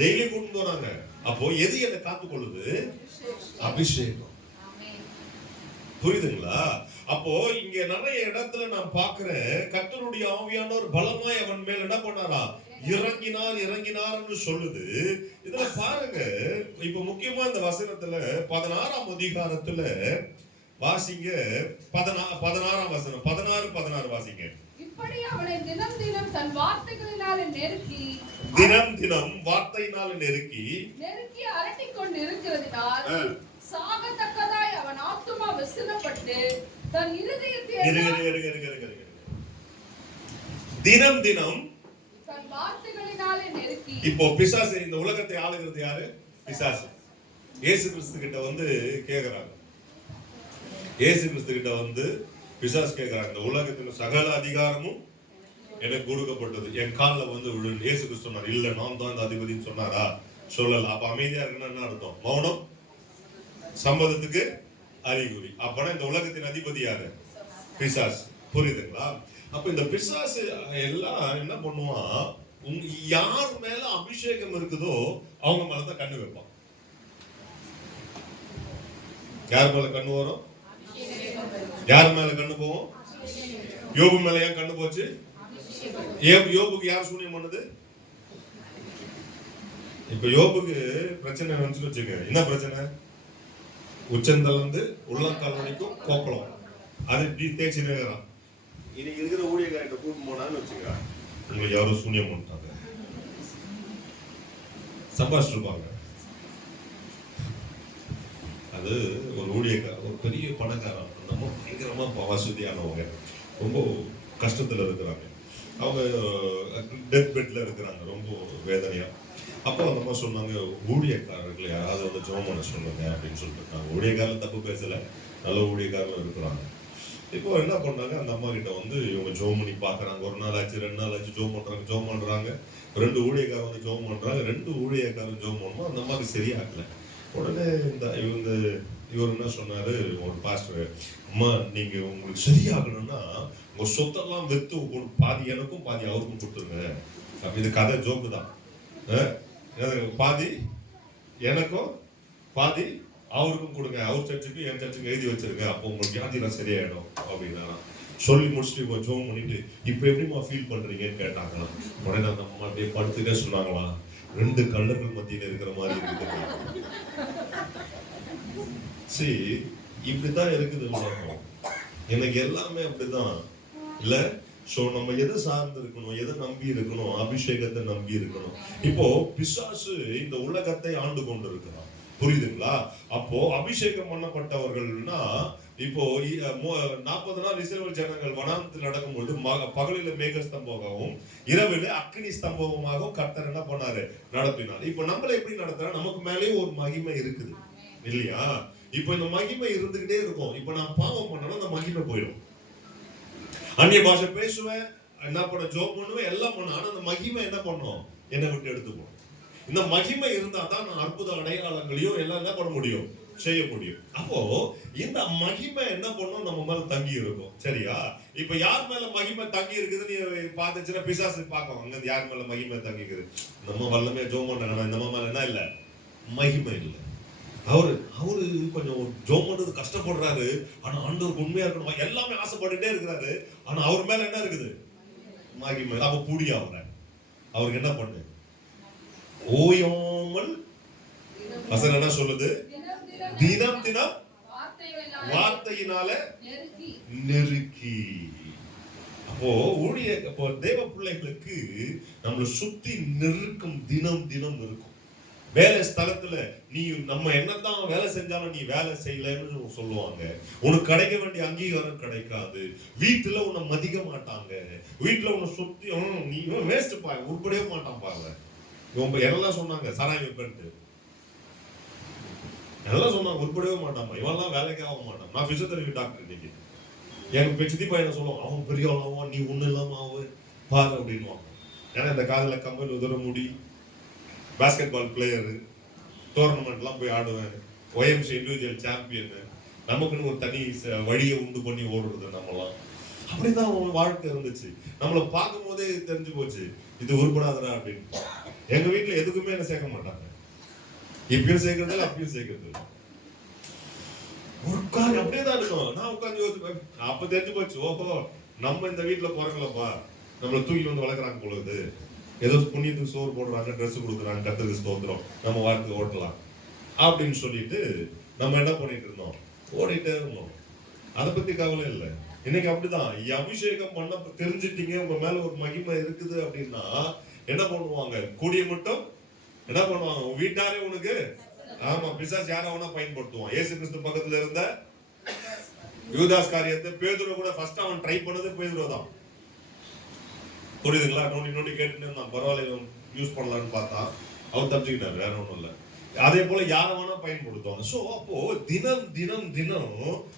டெய்லி கூட்டிட்டு போறாங்க. அப்போ எது என்ன காத்துக்கொள்ளுது? அபிஷேகம். புரியுதுங்களா? அப்போ இங்க நிறைய இடத்துல நான் பாக்குறேன், கர்த்தருடைய ஆவியானவர் பலமாய் அவன் மேல் என்ன பண்ணாரா? இறங்கினார் சொல்லுது. இதுல பாருங்க, இப்ப முக்கியமா இந்த வசனத்துல 16ஆம் அதிகாரத்துல வாசிங்க, 16ஆம் வசனம், 16 வாசிங்க. இப்படி அவனை தினம் தினம் தன் வார்த்தைகளினாலே நெருக்கி, தினம் தினம் வார்த்தையினால நெருக்கி அரட்டிக் கொண்டு இருக்கிறதினால் சாகத்தக்கதாய் அவன் ஆத்துமா விசனப்பட்டு தன் இருதயத்தை தினம் தினம் தன் வார்த்தைகளினாலே நெருக்கி. இப்போ பிசாசு, இந்த உலகத்தை ஆளுகிறது யாரு? பிசாசு. இயேசு கிறிஸ்து கிட்ட வந்து கேக்குறாங்க, இயேசு கிறிஸ்து கிட்ட வந்து பிசாசு கேக்குறாங்க, இந்த உலகத்தின் சகல அதிகாரமும் எனக்கு கொடுக்கப்பட்டது, என் காலில் வந்து விழு. இயேசு கிறிஸ்து சொன்னார், இல்ல நான் தான் இந்த அதிபதினு சொன்னாரா? சொல்லல. அப்ப அமைதியா இருக்குன்னா என்ன அர்த்தம்? மௌனம் சம்மதத்துக்கு அறிகுறி. அப்பனா இந்த உலகத்தின் அதிபதி யாரு? பிசாசு. புரியுதுங்களா? அப்ப இந்த பிசாசு எல்லாம் என்ன பண்ணுவான், யார் மேல அபிஷேகம் இருக்குதோ அவங்க மேலதான் கண்ணு வைப்பான். யார் மேல கண்ணு வரும்? யார் மேல கண்ணு போவோம்? யோபு மேல ஏன் கண்ணு போச்சு? யோபுக்கு யார் சூனியம் பண்ணது? இப்ப யோபுக்கு பிரச்சனை நினைச்சு வச்சுக்க. என்ன பிரச்சனை? உச்சந்தல இருந்து உள்ளங்கால் வரைக்கும் கோக்குளம், அது இப்படி தேய்ச்சி நிற்கிறான். இன்னைக்கு இருக்கிற ஊழியக்காரர்கிட்ட கூட்டு போனான்னு வச்சுக்க, உங்களுக்கு யாரும் சூனியம் பண்ணிட்டாங்க, சம்பாதிச்சிருப்பாங்க. அது ஒரு ஊழியக்கார, ஒரு பெரிய பணக்காரன், நம்ம பயங்கரமா வசதியானவங்க, ரொம்ப கஷ்டத்துல இருக்கிறாங்க, அவங்க டெத் பெட்ல இருக்கிறாங்க, ரொம்ப வேதனையா. அப்போ அந்த அம்மா சொன்னாங்க, ஊழியக்காரர்கள் யாராவது வந்து ஜெபம் பண்ண சொல்லுங்க அப்படின்னு சொல்லிட்டு. ஊழியக்காரன் தப்பு பேசல, நல்ல ஊழியக்காரர்கள் இருக்கிறாங்க. இப்போ என்ன பண்ணாங்க, அந்த அம்மா கிட்ட வந்து இவங்க ஜெபம் பண்ணி பாக்குறாங்க. ஒரு நாள் ஆச்சு, 2 நாள் ஆச்சு, ஜெபம் பண்றாங்க. 2 ஊழியக்காரன் வந்து ஜெபம் பண்றாங்க. 2 ஊழியக்காரன் ஜெபம் பண்ணுவோம், அந்த அம்மாவுக்கு சரியாகல. உடனே இவர் என்ன சொன்னாரு, ஒரு பாஸ்டர், அம்மா நீங்க உங்களுக்கு சரியாகணும்னா உங்க சொத்தெல்லாம் வித்து பாதி எனக்கும் பாதி அவருக்கும் கொடுத்துருங்க. இது கதை ஜோக்கு தான். பாதி எனக்கும் பாதி அவருக்கும் கொடுங்க, அவர் சர்ச்சுக்கு என் சர்ச்சுக்கு எழுதி வச்சிருங்க, அப்போ உங்களுக்கு வியாதிலாம் சரியாயிடும் அப்படின்னா சொல்லி முடிச்சுட்டு இப்போ ஜோம் பண்ணிட்டு, இப்போ எப்படிமா ஃபீல் பண்றீங்கன்னு கேட்டாங்களாம். உடனே அந்த அம்மா அப்படியே படுத்துட்டே சொன்னாங்களாம், 2 கல்லர்கள் மத்தியில இருக்கிற மாதிரி இருக்குது. சரி, இப்படித்தான் இருக்குது உலகம். எனக்கு எல்லாமே அப்படிதான் இல்ல. சோ நம்ம எதை சார்ந்து இருக்கணும், எதை நம்பி இருக்கணும்? அபிஷேகத்தை நம்பி இருக்கணும். இப்போ பிசாசு இந்த உலகத்தை ஆண்டு கொண்டு இருக்கிறான். புரியுதுங்களா? அப்போ அபிஷேகம் பண்ணப்பட்டவர்கள்னா, இப்போ 40 நாள் இஸ்ரவேல் ஜனங்கள் வனாந்தரத்தில் நடக்கும்போது பகலில மேகஸ்தம்பமாகவும் இரவில அக்னி ஸ்தம்பமாகவும் கர்த்தர் என்ன பண்ணாரு? நடத்தினார். இப்போ நம்மள எப்படி நடத்துறா? நமக்கு மேலேயே ஒரு மகிமை இருக்குது இல்லையா? இப்போ இந்த மகிமை இருந்துகிட்டே இருக்கும். இப்போ நான் பாவம் பண்ணனா அந்த மகிமை போயிடும். அந்நிய பாஷை பேசுவேன், என்ன பண்ண, ஜோம் பண்ணுவேன், எல்லாம் பண்ண. ஆனா அந்த மகிமை என்ன பண்ணும்? என்னை விட்டு எடுத்துப்போம். இந்த மகிமை இருந்தா தான் நான் அற்புத அடையாளங்களையும் எல்லாம் என்ன பண்ண முடியும்? செய்ய முடியும். அப்போ இந்த மகிமை என்ன பண்ணும்? நம்ம மேல தங்கி இருக்கும். சரியா? இப்ப யார் மேல மகிமை தங்கி இருக்குதுன்னு பார்த்துச்சுன்னா பிசாசு பார்க்கும், அங்க யார் மேல மகிமை தங்கி இருக்குது. நம்ம வல்லமையா ஜோம் பண்றாங்க, நம்ம மேல என்ன இல்ல? மகிமை இல்லை. அவரு கொஞ்சம் ஜோம் பண்றது கஷ்டப்படுறாரு, ஆனா ஆண்டவருக்கு உண்மையா இருக்கணும், எல்லாமே ஆசைப்பட்டுட்டே இருக்கிறாரு, ஆனா அவர் மேல என்ன இருக்குது? மகிமை. அப்ப கூடிய அவருக்கு என்ன பண்ணு? ஓயாமல் வசனம் என்ன சொல்லுது? தினம் தினம் வார்த்தையினால நெருக்கி. அப்போ தேவ பிள்ளைகளுக்கு நம்மளை சுத்தி நெருக்கம் தினம் தினம் இருக்கும். வேலை ஸ்தலத்துல நீ நம்ம என்னதான் வேலை செஞ்சாலும் நீ வேலை செய்யலன்னு சொல்லுவாங்க. உனக்கு கிடைக்க வேண்டிய அங்கீகாரம் கிடைக்காது. வீட்டுல உன்னை மதிக்க மாட்டாங்க. வீட்டுல உன்னை சுத்தி நீ வேஸ்ட் பா, உருப்படவே மாட்டான் பாருங்க. இவங்க எல்லாம் சொன்னாங்க சாராய் வைப்பேன்ட்டு, எல்லாம் சொன்னாங்க உருப்படவே மாட்டான், இவெல்லாம் வேலைக்கே ஆக மாட்டான். நான் பிசியோதெரபி டாக்டர். இன்னைக்கு எனக்கு சித்தி பையனை சொல்லுவோம், அவன் பெரிய ஆளாவான், நீ ஒண்ணு இல்லாம ஆவு பாரு அப்படின்வான். ஏன்னா இந்த காதுல கம்பல் உதற முடி, பாஸ்கெட் பால் பிளேயரு, டோர்னமெண்ட்லாம் போய் ஆடுவேன், OMC இண்டிவிஜுவல் சாம்பியன், நமக்குன்னு ஒரு தனி வழியை உண்டு பண்ணி ஓடுறது. நம்மலாம் அப்படிதான் வாழ்க்கை இருந்துச்சு. நம்மளை பார்க்கும் போதே தெரிஞ்சு போச்சு இது உருப்படாதரா அப்படின்னு. எங்க வீட்டுல எதுக்குமே என்ன சேர்க்க மாட்டாங்க. இப்பயும் சேர்க்கறது அப்பயும் சேர்க்கறது உட்காந்து அப்படியேதான் இருக்கும். நான் உட்காந்து யோசிப்பேன். அப்ப தெரிஞ்சு போச்சு, ஓஹோ நம்ம இந்த வீட்டுல பிறக்கலப்பா, நம்மளை தூக்கி வந்து வளர்க்குறாங்க பொழுது, ஏதோ புண்ணியத்துக்கு சோறு போடுறாங்க, ட்ரெஸ் கொடுக்குறாங்க, கத்துக்கு ஸ்தோத்திரம், நம்ம வாழ்க்கை ஓட்டலாம் அப்படின்னு சொல்லிட்டு நம்ம என்ன பண்ணிட்டு இருந்தோம், ஓடிட்டே இருந்தோம். அதை பத்தி கவலை இல்லை. இன்னைக்கு அப்படிதான். அபிஷேகம் பண்ண தெரிஞ்சுட்டீங்க, உங்க மேல ஒரு மகிமை இருக்குது அப்படின்னா என்ன பண்ணுவாங்க, கூடிய மட்டும் என்ன பண்ணுவாங்க, உங்க வீட்டாரே உனக்கு ஆமா பிசாசு யாரை வேணா பயன்படுத்துவான். இயேசு கிறிஸ்து பக்கத்துல இருந்த யூதாஸ் காரியத்தை பேதுரு கூட ஃபர்ஸ்ட் அவன் ட்ரை பண்ணது பேதுரு தான். புரியுதுங்களா? நோண்டி கேட்டுட்டு இருந்தான், பரவாயில்ல யூஸ் பண்ணலான்னு பார்த்தா அவர் தப்பிச்சுக்கிட்டாரு, வேற ஒண்ணும் இல்லை. அதே போல யாரை வேணா பயன்படுத்துவாங்க. சோ அப்போ தினம் தினம் தினம்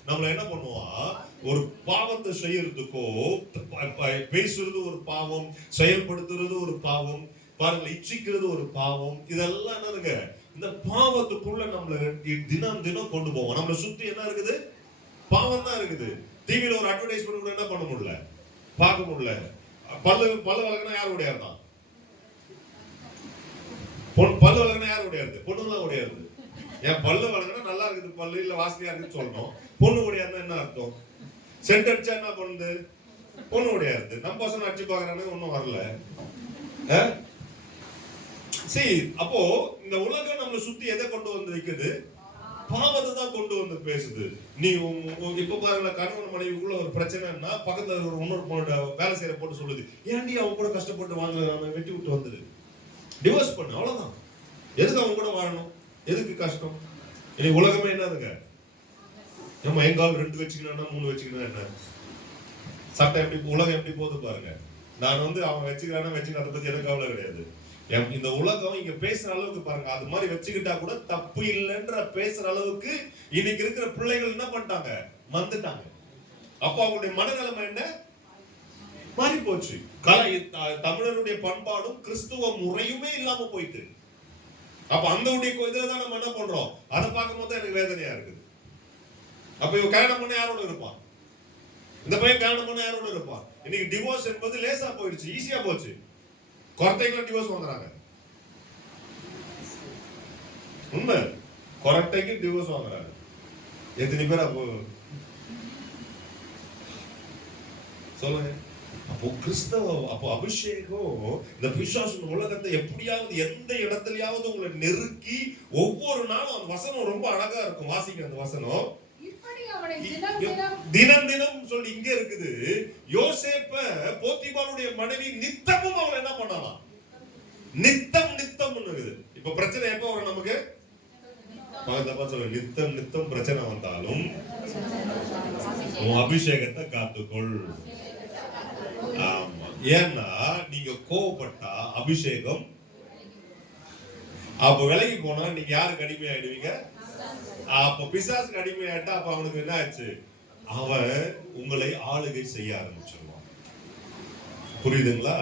நம்மள என்ன பண்ணுவான், ஒரு பாவத்தை செய்யறதுக்கோ, பேசுறது ஒரு பாவம், செயல்படுத்துறது ஒரு பாவம், பாருங்க இச்சிக்கிறது ஒரு பாவம், இதெல்லாம் என்னதுங்க, இந்த பாவத்துக்குள்ள நம்மள தினம் தினம் கொண்டு போவோம். நம்மளை சுத்தி என்ன இருக்குது, பாவம் தான் இருக்குது. டிவில ஒரு அட்வர்டைஸ்மெண்ட் கூட என்ன பண்ண முடியல, பார்க்க முடியல. பல்லு வளர்க்கணும் யார் உடையாருதான், பல்லு வளர்க்கணும் யார் உடையாது, பொண்ணுலாம் உடையாது. என் பல்லு வளர்க்கணும் நல்லா இருக்குது, பல்லு இல்ல வாசனையா இருக்குன்னு சொல்லணும். பொண்ணு உடையாதுன்னா என்ன அர்த்தம்? சென்ட் அடிச்சா என்ன பண்ணுது, பொண்ணு உடையாது. நம்ம பசங்க அடிச்சு பாக்குறானே ஒன்னும் வரல. சரி, அப்போ இந்த உலகம் நம்மளை சுத்தி எதை கொண்டு வந்து வைக்குது, பாவத்தை தான் கொண்டு வந்து பேசுது. நீ இப்ப பாருங்க, கணவன் மனைவிக்குள்ள ஒரு பிரச்சனைன்னா பக்கத்துல ஒரு இன்னொரு வேலை செய்யற போட்டு சொல்லுது, ஏன்டி அவன் கூட கஷ்டப்பட்டு வாங்கலாம், வெட்டி விட்டு வந்துடு, டிவோர்ஸ் பண்ணு, அவ்வளவுதான். எதுக்கு அவங்க கூட வாழணும், எதுக்கு கஷ்டம்? இன்னைக்கு உலகமே என்னதுங்க, நம்ம எங்கால் 2 வச்சுக்கணும்னா 3 வச்சுக்கணும் என்ன சட்டம், எப்படி உலகம் எப்படி போகுது பாருங்க. நான் அவன் வச்சுக்கிறானா வச்சுக்க, அதை பத்தி எனக்கு கவலை கிடையாது. இந்த உலகம் இங்க பேசுற அளவுக்கு பாருங்க, அது மாதிரி வச்சுக்கிட்டா கூட தப்பு இல்லைன்ற பேசுற அளவுக்கு இன்னைக்கு இருக்கிற பிள்ளைகள் என்ன பண்ணிட்டாங்க, வந்துட்டாங்க. அப்ப அவங்களுடைய மனநிலைமை என்ன மாறி போச்சு. தமிழருடைய பண்பாடும் கிறிஸ்துவ முறையுமே இல்லாம போயிட்டு. அப்ப அந்த இதுலதான் நம்ம என்ன பண்றோம், அதை பார்க்கும் போது எனக்கு வேதனையா இருக்குது. அப்ப இவன் கல்யாணம் பண்ண யாரோட இருப்பான், இந்த பையன் கல்யாணம் பண்ண யாரோட இருப்பான். இன்னைக்கு டிவோர்ஸ் என்பது லேசா போயிடுச்சு, ஈஸியா போச்சு. குறட்டைக்குள்ள டிவோர்ஸ் வாங்குறாங்க, உண்மை, குறட்டைக்கு டிவோர்ஸ் வாங்குறாங்க. எத்தனை பேர் அப்போ சொல்லுங்க. அப்போ கிறிஸ்தவ, அப்போ அபிஷேகம் இந்த பிசாசு உலகத்தை எப்படியாவது எந்த இடத்துலயாவது உங்களை நெருக்கி, ஒவ்வொரு நாளும் அந்த வசனம் ரொம்ப அழகா இருக்கும், வாசிக்கிற அந்த வசனம் தினம் தினம் சொல்லி இங்க இருக்குது. யோசேப்ப போத்திபாருடைய மனைவி நித்தமும் அவன் என்ன பண்ணலாம், நித்தம் இருக்குது. இப்ப பிரச்சனை எப்ப வரும் நமக்கு, சொல்ல நித்தம் நித்தம் பிரச்சனை வந்தாலும் உன் அபிஷேகத்தை காத்துக்கொள். ஆமா, ஏன்னா நீங்க கோவப்பட்டா அபிஷேகம், அப்ப விலகி போனா நீங்க யாருக்கு அடிமை ஆயிடுவீங்க, அப்ப பிசாசுக்கு அடிமை ஆயிட்டா அப்ப அவனுக்கு என்ன ஆச்சு, அவன் உங்களை ஆளுகை செய்ய ஆரம்பிச்சிருவான். புரியுதுங்களா?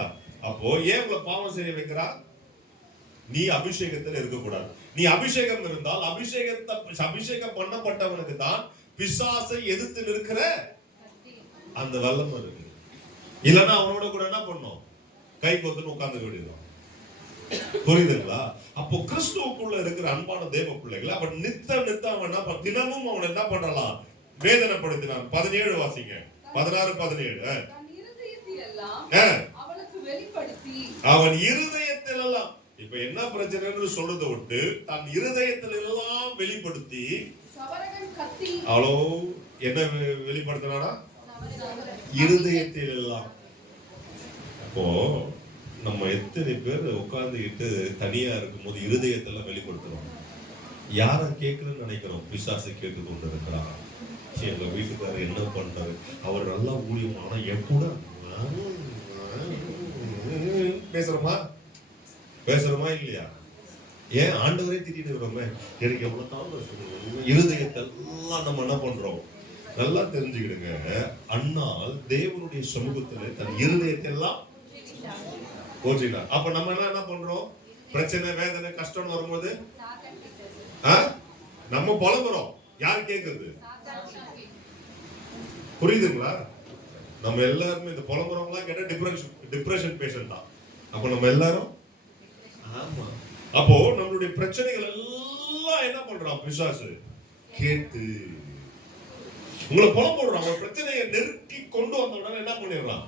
அப்போ ஏன் உங்களை பாவம் செய்ய வைக்கிறா, நீ அபிஷேகத்தில் இருக்கக்கூடாது. நீ அபிஷேகம் இருந்தால் அபிஷேகம் பண்ணப்பட்டவனுக்கு தான் பிசாசை எதிர்த்து நிற்கிற அந்த வல்லமை இருக்கு. இல்லன்னா அவனோட கூட என்ன பண்ணும், கை கொத்துன்னு உட்கார்ந்து வேண்டியதுதான். புரியுதுங்களா? அப்போ கிறிஸ்துவுக்குள்ள இருக்கிற அன்பான தேவ பிள்ளைகளை அவன் நித்தம் அவன் என்ன தினமும் அவன் என்ன பண்ணலாம், வேதனைப்படுத்தினான். 17 வாசிங்க, 16 17. அவன் இருதயத்தில் எல்லாம், இப்ப என்ன பிரச்சனைன்னு சொல்றதை விட்டு தன் இருதயத்தில் எல்லாம் வெளிப்படுத்தி, அவ்வளோ என்ன வெளிப்படுத்தினா, இருதயத்தில் எல்லாம். அப்போ நம்ம எத்தனை பேர் உட்கார்ந்துக்கிட்டு தனியா இருக்கும்போது இருதயத்தெல்லாம் வெளிப்படுத்துறோம். யார கேட்கணும்னு நினைக்கிறோம்? பிசாசை கேட்டு கொண்டு இருக்கிறாங்க. எங்க வீட்டுக்காரர் என்ன பண்றாரு, அவர் நல்லா ஊழியம், ஆனா என் கூட பேசுறோமா இல்லையா? ஏன் ஆண்டவரே திட்டிட்டு இருக்கிறோமே, எனக்கு எவ்வளவு தான் இருதயத்தெல்லாம் நம்ம என்ன பண்றோம்? நல்லா தெரிஞ்சுக்கிடுங்க. அண்ணால் தேவனுடைய சமூகத்துல தன் இருதயத்தை எல்லாம் போச்சுட்டார். அப்ப நம்ம எல்லாம் என்ன பண்றோம்? பிரச்சனை, வேதனை, கஷ்டம் வரும்போது நம்ம புலம்புறோம். யார் கேட்கறது? புரியுதுங்களா? நம்ம எல்லாருமே இந்த புலம்புறவங்களா கேட்டா டிப்ரெஷன் பேஷண்ட் தான். அப்ப நம்ம எல்லாரும் ஆமா. அப்போ நம்மளுடைய பிரச்சனைகள் எல்லாம் என்ன பண்றான் பிசாசு? கேட்டு உங்களை புலம்புறான். ஒரு பிரச்சனையை நெருக்கி கொண்டு வந்த உடனே என்ன பண்ணிடுறான்?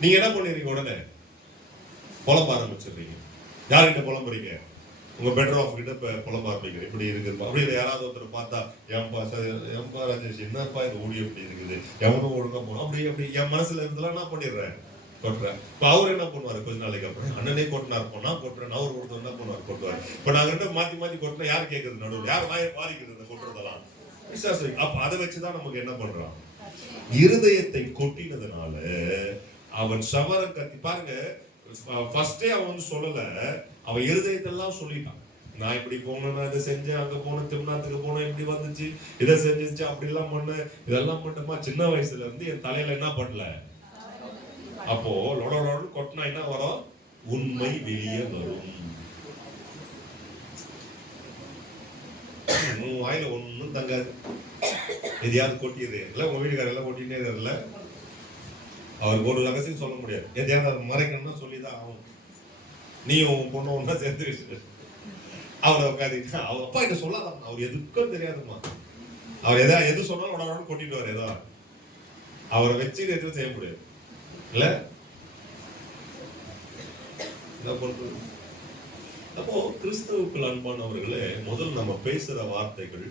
நீங்க என்ன பண்ணிடுறீங்க? உடனே புலம்ப ஆரம்பிச்சிடுறீங்க. யார்கிட்ட புலம்புறீங்க? உங்க பெட்டர் ஆஃப் கிட்ட புலம்ப ஆரம்பிக்கிறேன். இப்படி இருக்குது அப்படி யாராவது ஒருத்தர் பார்த்தா, ஏன்பா ராஜேஷ், என்னப்பா இது ஊழியம் இப்படி இருக்குது, எவனும் ஒழுங்கா போனோம் அப்படி என் மனசுல இருந்தெல்லாம் என்ன பண்ணிடுறேன்? கொட்டுறேன். இப்ப அவர் என்ன பண்ணுவாரு? கொஞ்ச நாளைக்கு அப்புறம் அண்ணனே கொட்டினார், போனா கொட்டுறேன். அவர் ஒருத்தர் என்ன பண்ணுவார்? கொட்டுவார். இப்ப நாங்க ரெண்டும் மாத்தி கொட்டினா யார் கேட்கறது? நடுவில் யார் பாதிக்கிறது? இந்த கொட்டுறதெல்லாம் பிசாசு. அப்ப அதை வச்சுதான் நமக்கு என்ன பண்றான்? இருதயத்தை கொட்டினதுனால அவன் சமரம் கத்தி பாருங்க. ஃபர்ஸ்டே அவன் வந்து சொல்லல, அவன் இருதயத்தெல்லாம் சொல்லிட்டான். நான் இப்படி போனேன், நான் இதை செஞ்சேன், அங்க போனேன், திருநாத்துக்கு போனேன், இப்படி வந்துச்சு, இதை செஞ்சிச்சு, அப்படி எல்லாம் பண்ணேன், இதெல்லாம் பண்ணமா. சின்ன வயசுல இருந்து என் தலையில என்ன பண்ணல. அப்போ லொடலோடு கொட்டினா என்ன வரும்? உண்மை வெளியே வரும். உன் வாயில ஒண்ணும் தங்காது. எதையாவது கொட்டிடுது இல்ல, உங்க வீட்டுக்கார எல்லாம் கொட்டினே இல்ல. அவருக்கு ஒரு ரகசியம் சொல்ல முடியாது. எதையாவது மறைக்கணும்னா சொல்லிதான் ஆகும். நீயும் உன் பொண்ணு ஒன்னா சேர்ந்து அவரை உட்காந்து அவர் அப்பா கிட்ட சொல்லாதான். அவர் எதுக்கும் தெரியாதுமா. அவர் எது சொன்னாலும் உடனே கொட்டிட்டு வர. ஏதோ அவரை வச்சு எதுவும் செய்ய முடியாது இல்ல. என்ன பண்றது? அப்போ கிறிஸ்தவுக்குள் அன்பானவர்களே, முதல் நம்ம பேசுற வார்த்தைகள்,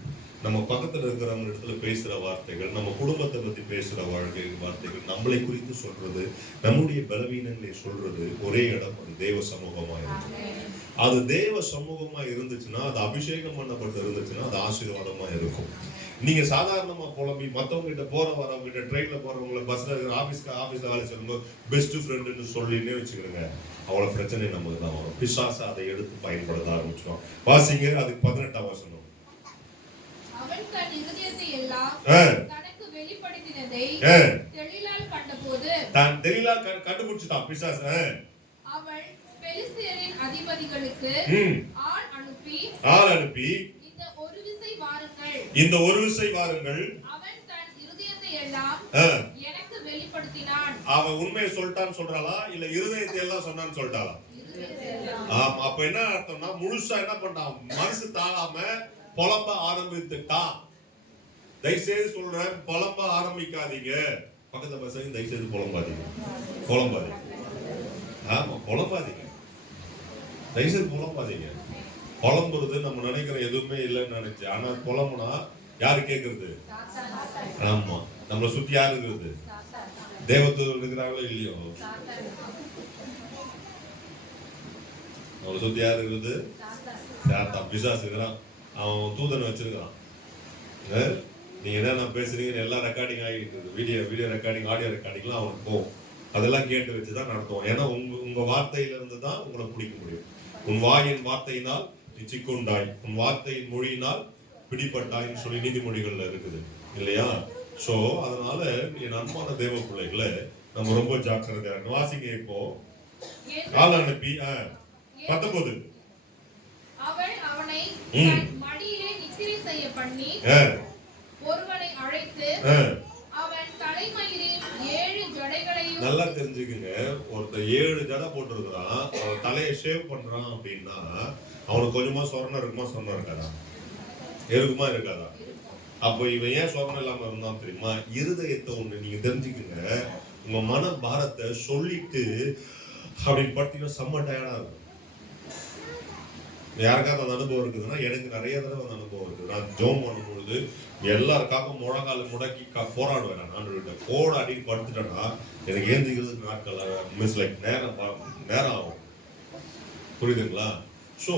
நம்ம பக்கத்துல இருக்கிறவங்க இடத்துல பேசுற வார்த்தைகள், நம்ம குடும்பத்தை பத்தி பேசுற வார்த்தைகள், நம்மளை குறித்து சொல்றது, நம்முடைய பலவீனங்களை சொல்றது, ஒரே இடம் அது தேவ சமூகமா இருக்கு. அது தேவ சமூகமா இருந்துச்சுன்னா, அது அபிஷேகம் பண்ணப்பட்டு இருந்துச்சுன்னா, அது ஆசீர்வாதமா இருக்கும். நீங்க சாதாரணமா புலம்பி மத்தவங்க கிட்ட வரவங்க கிட்ட, ட்ரெயின்ல போறவங்கள, பஸ்ல ஆபீஸ்ல வேலை செய்யும்போது பெஸ்ட் ஃப்ரெண்டுன்னு சொல்லினே வச்சுக்கிறேங்க, அவ்வளவு பிரச்சனை நமக்கு தான் வரும். பிசாசு அதை எடுத்து பயன்படுத்த ஆரம்பிச்சோம். வாசிங்க, அதுக்கு 18ஆம் வசனம். அவன் தன் இருதயத்தை எல்லாம் தனக்கு வெளிப்படுத்தினதை தெளிலால் கண்டபோது, தான் தெளிலால் கண்டுபிடிச்சிட்டான் பிசாசு. அவன் பெலிஸ்தியரின் அதிபதிகளுக்கு ஆள் அனுப்பி இந்த ஒரு விசை வாருங்கள், அவன் தன் இருதயத்தை எல்லாம் எனக்கு வெளிப்படுத்தினான். அவன் உண்மையை சொல்லிட்டான்னு சொல்றாளா இல்ல இருதயத்தை எல்லாம் சொன்னான்னு சொல்லிட்டாளா? ஆமா. அப்ப என்ன அர்த்தம்னா, முழுசா என்ன பண்ணான்? மனசு தாழாம புலம்ப ஆரம்பித்துட்டான். தயவுசெய்து சொல்றேன், புலம்ப ஆரம்பிக்காதீங்க. பக்கத்துல பசங்க தயவுசெய்து புலம்பாதீங்க. ஆமா, புலம்பாதீங்க. தயவுசெய்து புலம்பாதீங்க. புலம்புறது நம்ம நினைக்கிற எதுவுமே இல்லைன்னு நினைச்சு, ஆனா புலம்புனா யாரு கேட்கறது? ஆமா, நம்மளை சுத்தி யாரு இருக்கிறது? தேவதூதர்கள் இருக்கிறாங்களோ இல்லையோ, நம்மளை சுத்தி யாரு இருக்கிறது? பிசாசு இருக்கிறான். அவன் தூதன் வச்சிருக்கிறான். நீங்க என்ன பேசுறீங்க எல்லாம் ரெக்கார்டிங் ஆகிட்டு இருக்கு. வீடியோ ரெக்கார்டிங், ஆடியோ ரெக்கார்டிங்லாம் அவனுக்கு போகும். அதெல்லாம் கேட்டு வச்சுதான் நடத்துவோம். ஏன்னா உங்க வார்த்தையில இருந்து தான் உங்களை பிடிக்க முடியும். உன் வாயின் வார்த்தையினால் சிக்குண்டாய், உன் வார்த்தையின் மொழியினால் பிடிப்பட்டாய்ன்னு சொல்லி நீதிமொழிகள்ல இருக்குது இல்லையா? சோ அதனால என் அன்பான தேவ பிள்ளைகளை நம்ம ரொம்ப ஜாக்கிரதையா இருக்கணும். வாசிங்க இப்போ. ஆள் அனுப்பி 19. அவள் அவனை மடியிலே நித்திரை செய்ய பண்ணி ஒருவனை அழைத்து அவன் தலைமயிரில் 7 ஜடைகளையும். நல்லா தெரிஞ்சுக்குங்க, ஒருத்தர் 7 ஜடை போட்டிருக்கிறான், அவன் தலையை ஷேவ் பண்றான் அப்படின்னா அவனுக்கு கொஞ்சமா சொரணம் இருக்குமா? சொரணம் இருக்காதா? இருக்காதா? அப்போ இவன் ஏன் சொரணம் இல்லாம இருந்தான் தெரியுமா? இருதயத்தை ஒண்ணு நீங்க தெரிஞ்சுக்குங்க. உங்க மன பாரத்தை சொல்லிட்டு அப்படின்னு படுத்தீங்கன்னா செம்ம டயர்டா இருக்கும். யாருக்காவது அந்த அனுபவம் இருக்குதுன்னா எனக்கு நிறைய தடவை அந்த அனுபவம் இருக்குது. நான் ஜோம் பண்ணும்பொழுது எல்லாருக்காக முழங்கால முடக்கி போராடுவேன். நான் ஆண்டவர்கிட்ட போராடி படுத்துட்டேன்னா எனக்கு ஏந்திக்கிறதுக்கு நாட்கள் மிஸ் லைக் நேரம் ஆகும். புரியுதுங்களா? ஸோ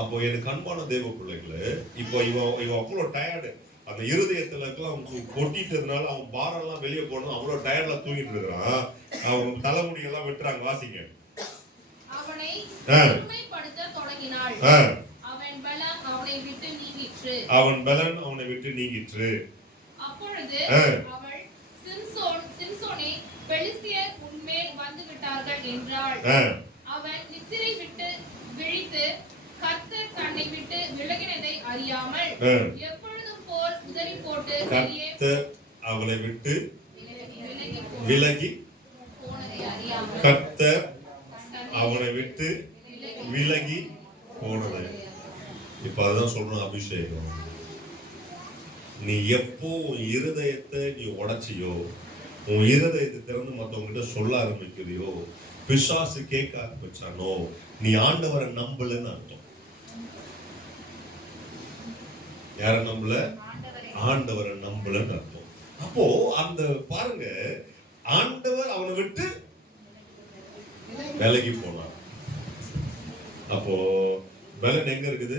அப்போ எனக்கு அன்பான தேவ பிள்ளைகளே, இப்போ இவன் அவ்வளோ டயர்டு, அந்த இருதயத்துலலாம் கொட்டிட்டதுனால அவன் பாரெல்லாம் வெளியே போனோம், அவ்வளோ டயர்ட்ல தூங்கிட்டு இருக்கிறான். அவன் தலைமுடியெல்லாம் வெட்டுறாங்க. வாசிங்க. அவனை பெருமைப்படுத்த தொடங்கினாள். அவன் பலன் அவனை விட்டு நீங்கிற்று. அப்பொழுது அவள் சிம்சோனே, பெலிஸ்தியர் உன்மேல் வந்து விட்டார்கள் என்றாள். அவன் நித்திரை விட்டு விழித்து கர்த்தர் தன்னை விட்டு விலகினதை அறியாமல் எப்பொழுதும் போல் உதறி போட்டு கர்த்தர் அவளை விட்டு விலகி போனதை அறியாமல் கர்த்தர் அவனை விட்டு விலகி போனது. இப்ப அதான் சொல்றோம் அபிஷேகம். நீ எப்போ உன் இருதயத்தை நீ உடைச்சியோ, உன் இருதயத்தை திறந்து மற்றவங்கிட்ட சொல்ல ஆரம்பிக்கிறியோ, பிசாசு கேட்க ஆரம்பிச்சானோ, நீ ஆண்டவரை நம்பலன்னு அர்த்தம். யார நம்பல? ஆண்டவரை நம்பலன்னு அர்த்தம். அப்போ அந்த பாருங்க, ஆண்டவர் அவனை விட்டு விலகி போனார். அப்போ பலன் எங்க இருக்குது?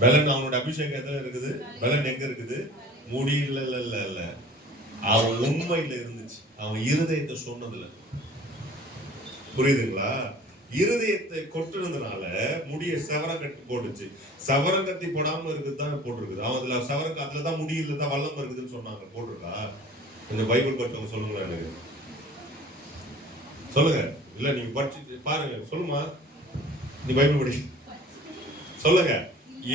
பலன் அவனோட அபிஷேகம் எதுல இருக்குது? பலன் எங்க இருக்குது? முடியல இல்ல, அவன் உண்மையில இருந்துச்சு. அவன் இருதயத்தை சொன்னதுல. புரியுதுங்களா? இருதயத்தை கொட்டுனதுனால முடிய சவரம் கட்டி போட்டுச்சு. சவரம் கட்டி போடாம இருக்குதுதான் போட்டிருக்குது. அவன் அதுல சவரம், அதுலதான் முடியல தான் வல்லம் இருக்குதுன்னு சொன்னாங்க. போட்டிருக்கா? இந்த பைபிள் படிச்சவங்க சொல்லுங்களா எனக்கு? சொல்லுங்க. இல்ல நீங்க படிச்சு பாருங்க. சொல்லுமா, நீ பைபிள் படி சொல்லுங்க.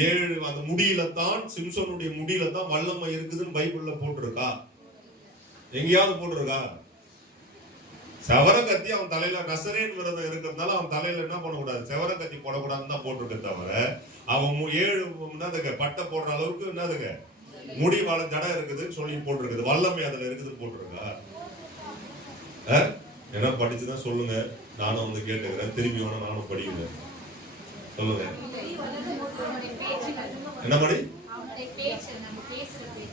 7 அந்த முடியில தான், சிம்சோனுடைய முடியில தான் வல்லமை இருக்குதுன்னு பைபிள்ல போட்டிருக்கா? எங்கேயாவது போட்டிருக்கா? செவர கத்தி அவன் தலையில நசரேன் விரதம் இருக்கிறதுனால அவன் தலையில என்ன பண்ணக்கூடாது? செவர கத்தி போடக்கூடாதுன்னு தான் போட்டிருக்க தவிர, அவன் 7 பட்டை போடுற அளவுக்கு என்னதுங்க முடி வாழ ஜடம் இருக்குதுன்னு சொல்லி போட்டிருக்குது. வல்லமை அதுல இருக்குதுன்னு போட்டிருக்கா? என்ன படிச்சுதான் சொல்லுங்க. நானும் வந்து கேட்டுக்கிறேன். திரும்பி வேணா நானும் படிக்கிறேன். சொல்லுங்க. என்ன மாதிரி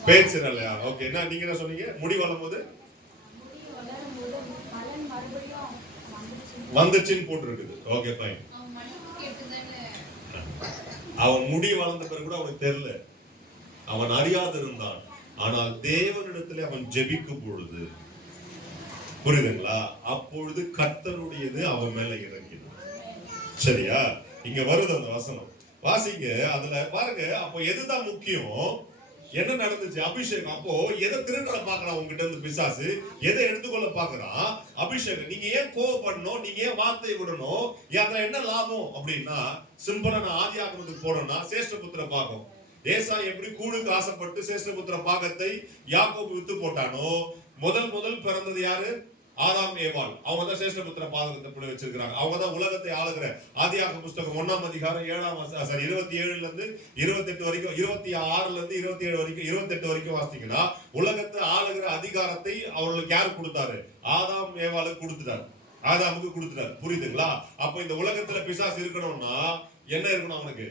பேச்சு இல்லையா? ஓகே. என்ன நீங்க என்ன சொன்னீங்க? முடி வளரும் போது வந்துச்சுன்னு போட்டுருக்குது. Okay fine. அவன் முடி வளர்ந்த பிறகு கூட அவனுக்கு தெரியல, அவன் அறியாது இருந்தான். ஆனால் தேவனிடத்துல அவன் ஜெபிக்கும் பொழுது, புரியுதுங்களா, அப்பொழுது கர்த்தருடையது அவன் மேல இறங்கிது. சரியா? இங்க வருது அந்த வசனம், வாசிங்க. அதுல பாருங்க. அப்போ எதுதான் முக்கியம்? என்ன நடந்துச்சு? அபிஷேகம். அப்போ எதை திருடுற பாக்குறான் உங்ககிட்ட இருந்து பிசாசு? எதை எடுத்துக்கொள்ள பாக்குறான்? அபிஷேகம். நீங்க ஏன் கோவப்படணும்? நீங்க ஏன் வார்த்தை விடணும்? அதுல என்ன லாபம் அப்படின்னா, சிம்பிளா நான் ஆதியாகமத்துக்கு போறேன்னா சேஷ்டபுத்திர பாகம். ஏசா எப்படி கூழுக்கு ஆசைப்பட்டு சேஷ்டபுத்திர பாகத்தை யாக்கோபு வித்து போட்டானோ, முதல் பிறந்தது யாரு? ஆதாம் ஏவாள். அவங்க தான் சேஷ்டபுத்திர பாகத்தை புள்ளி வச்சிருக்காங்க. அவங்க தான் உலகத்தை ஆளுகிற. ஆதியாகம புஸ்தகம் 1ஆம் அதிகாரம் 27ல இருந்து 28 வரைக்கும், 26ல இருந்து 27 வரைக்கும், 28 வரைக்கும் வாசித்தீங்கன்னா, உலகத்தை ஆளுகிற அதிகாரத்தை அவர்களுக்கு யாரு கொடுத்தாரு? ஆதாம் ஏவாளுக்கு கொடுத்துட்டாரு. ஆதாமுக்கு கொடுத்துட்டாரு. புரியுதுங்களா? அப்ப இந்த உலகத்துல பிசாசு இருக்கணும்னா என்ன இருக்கணும்? அவனுக்கு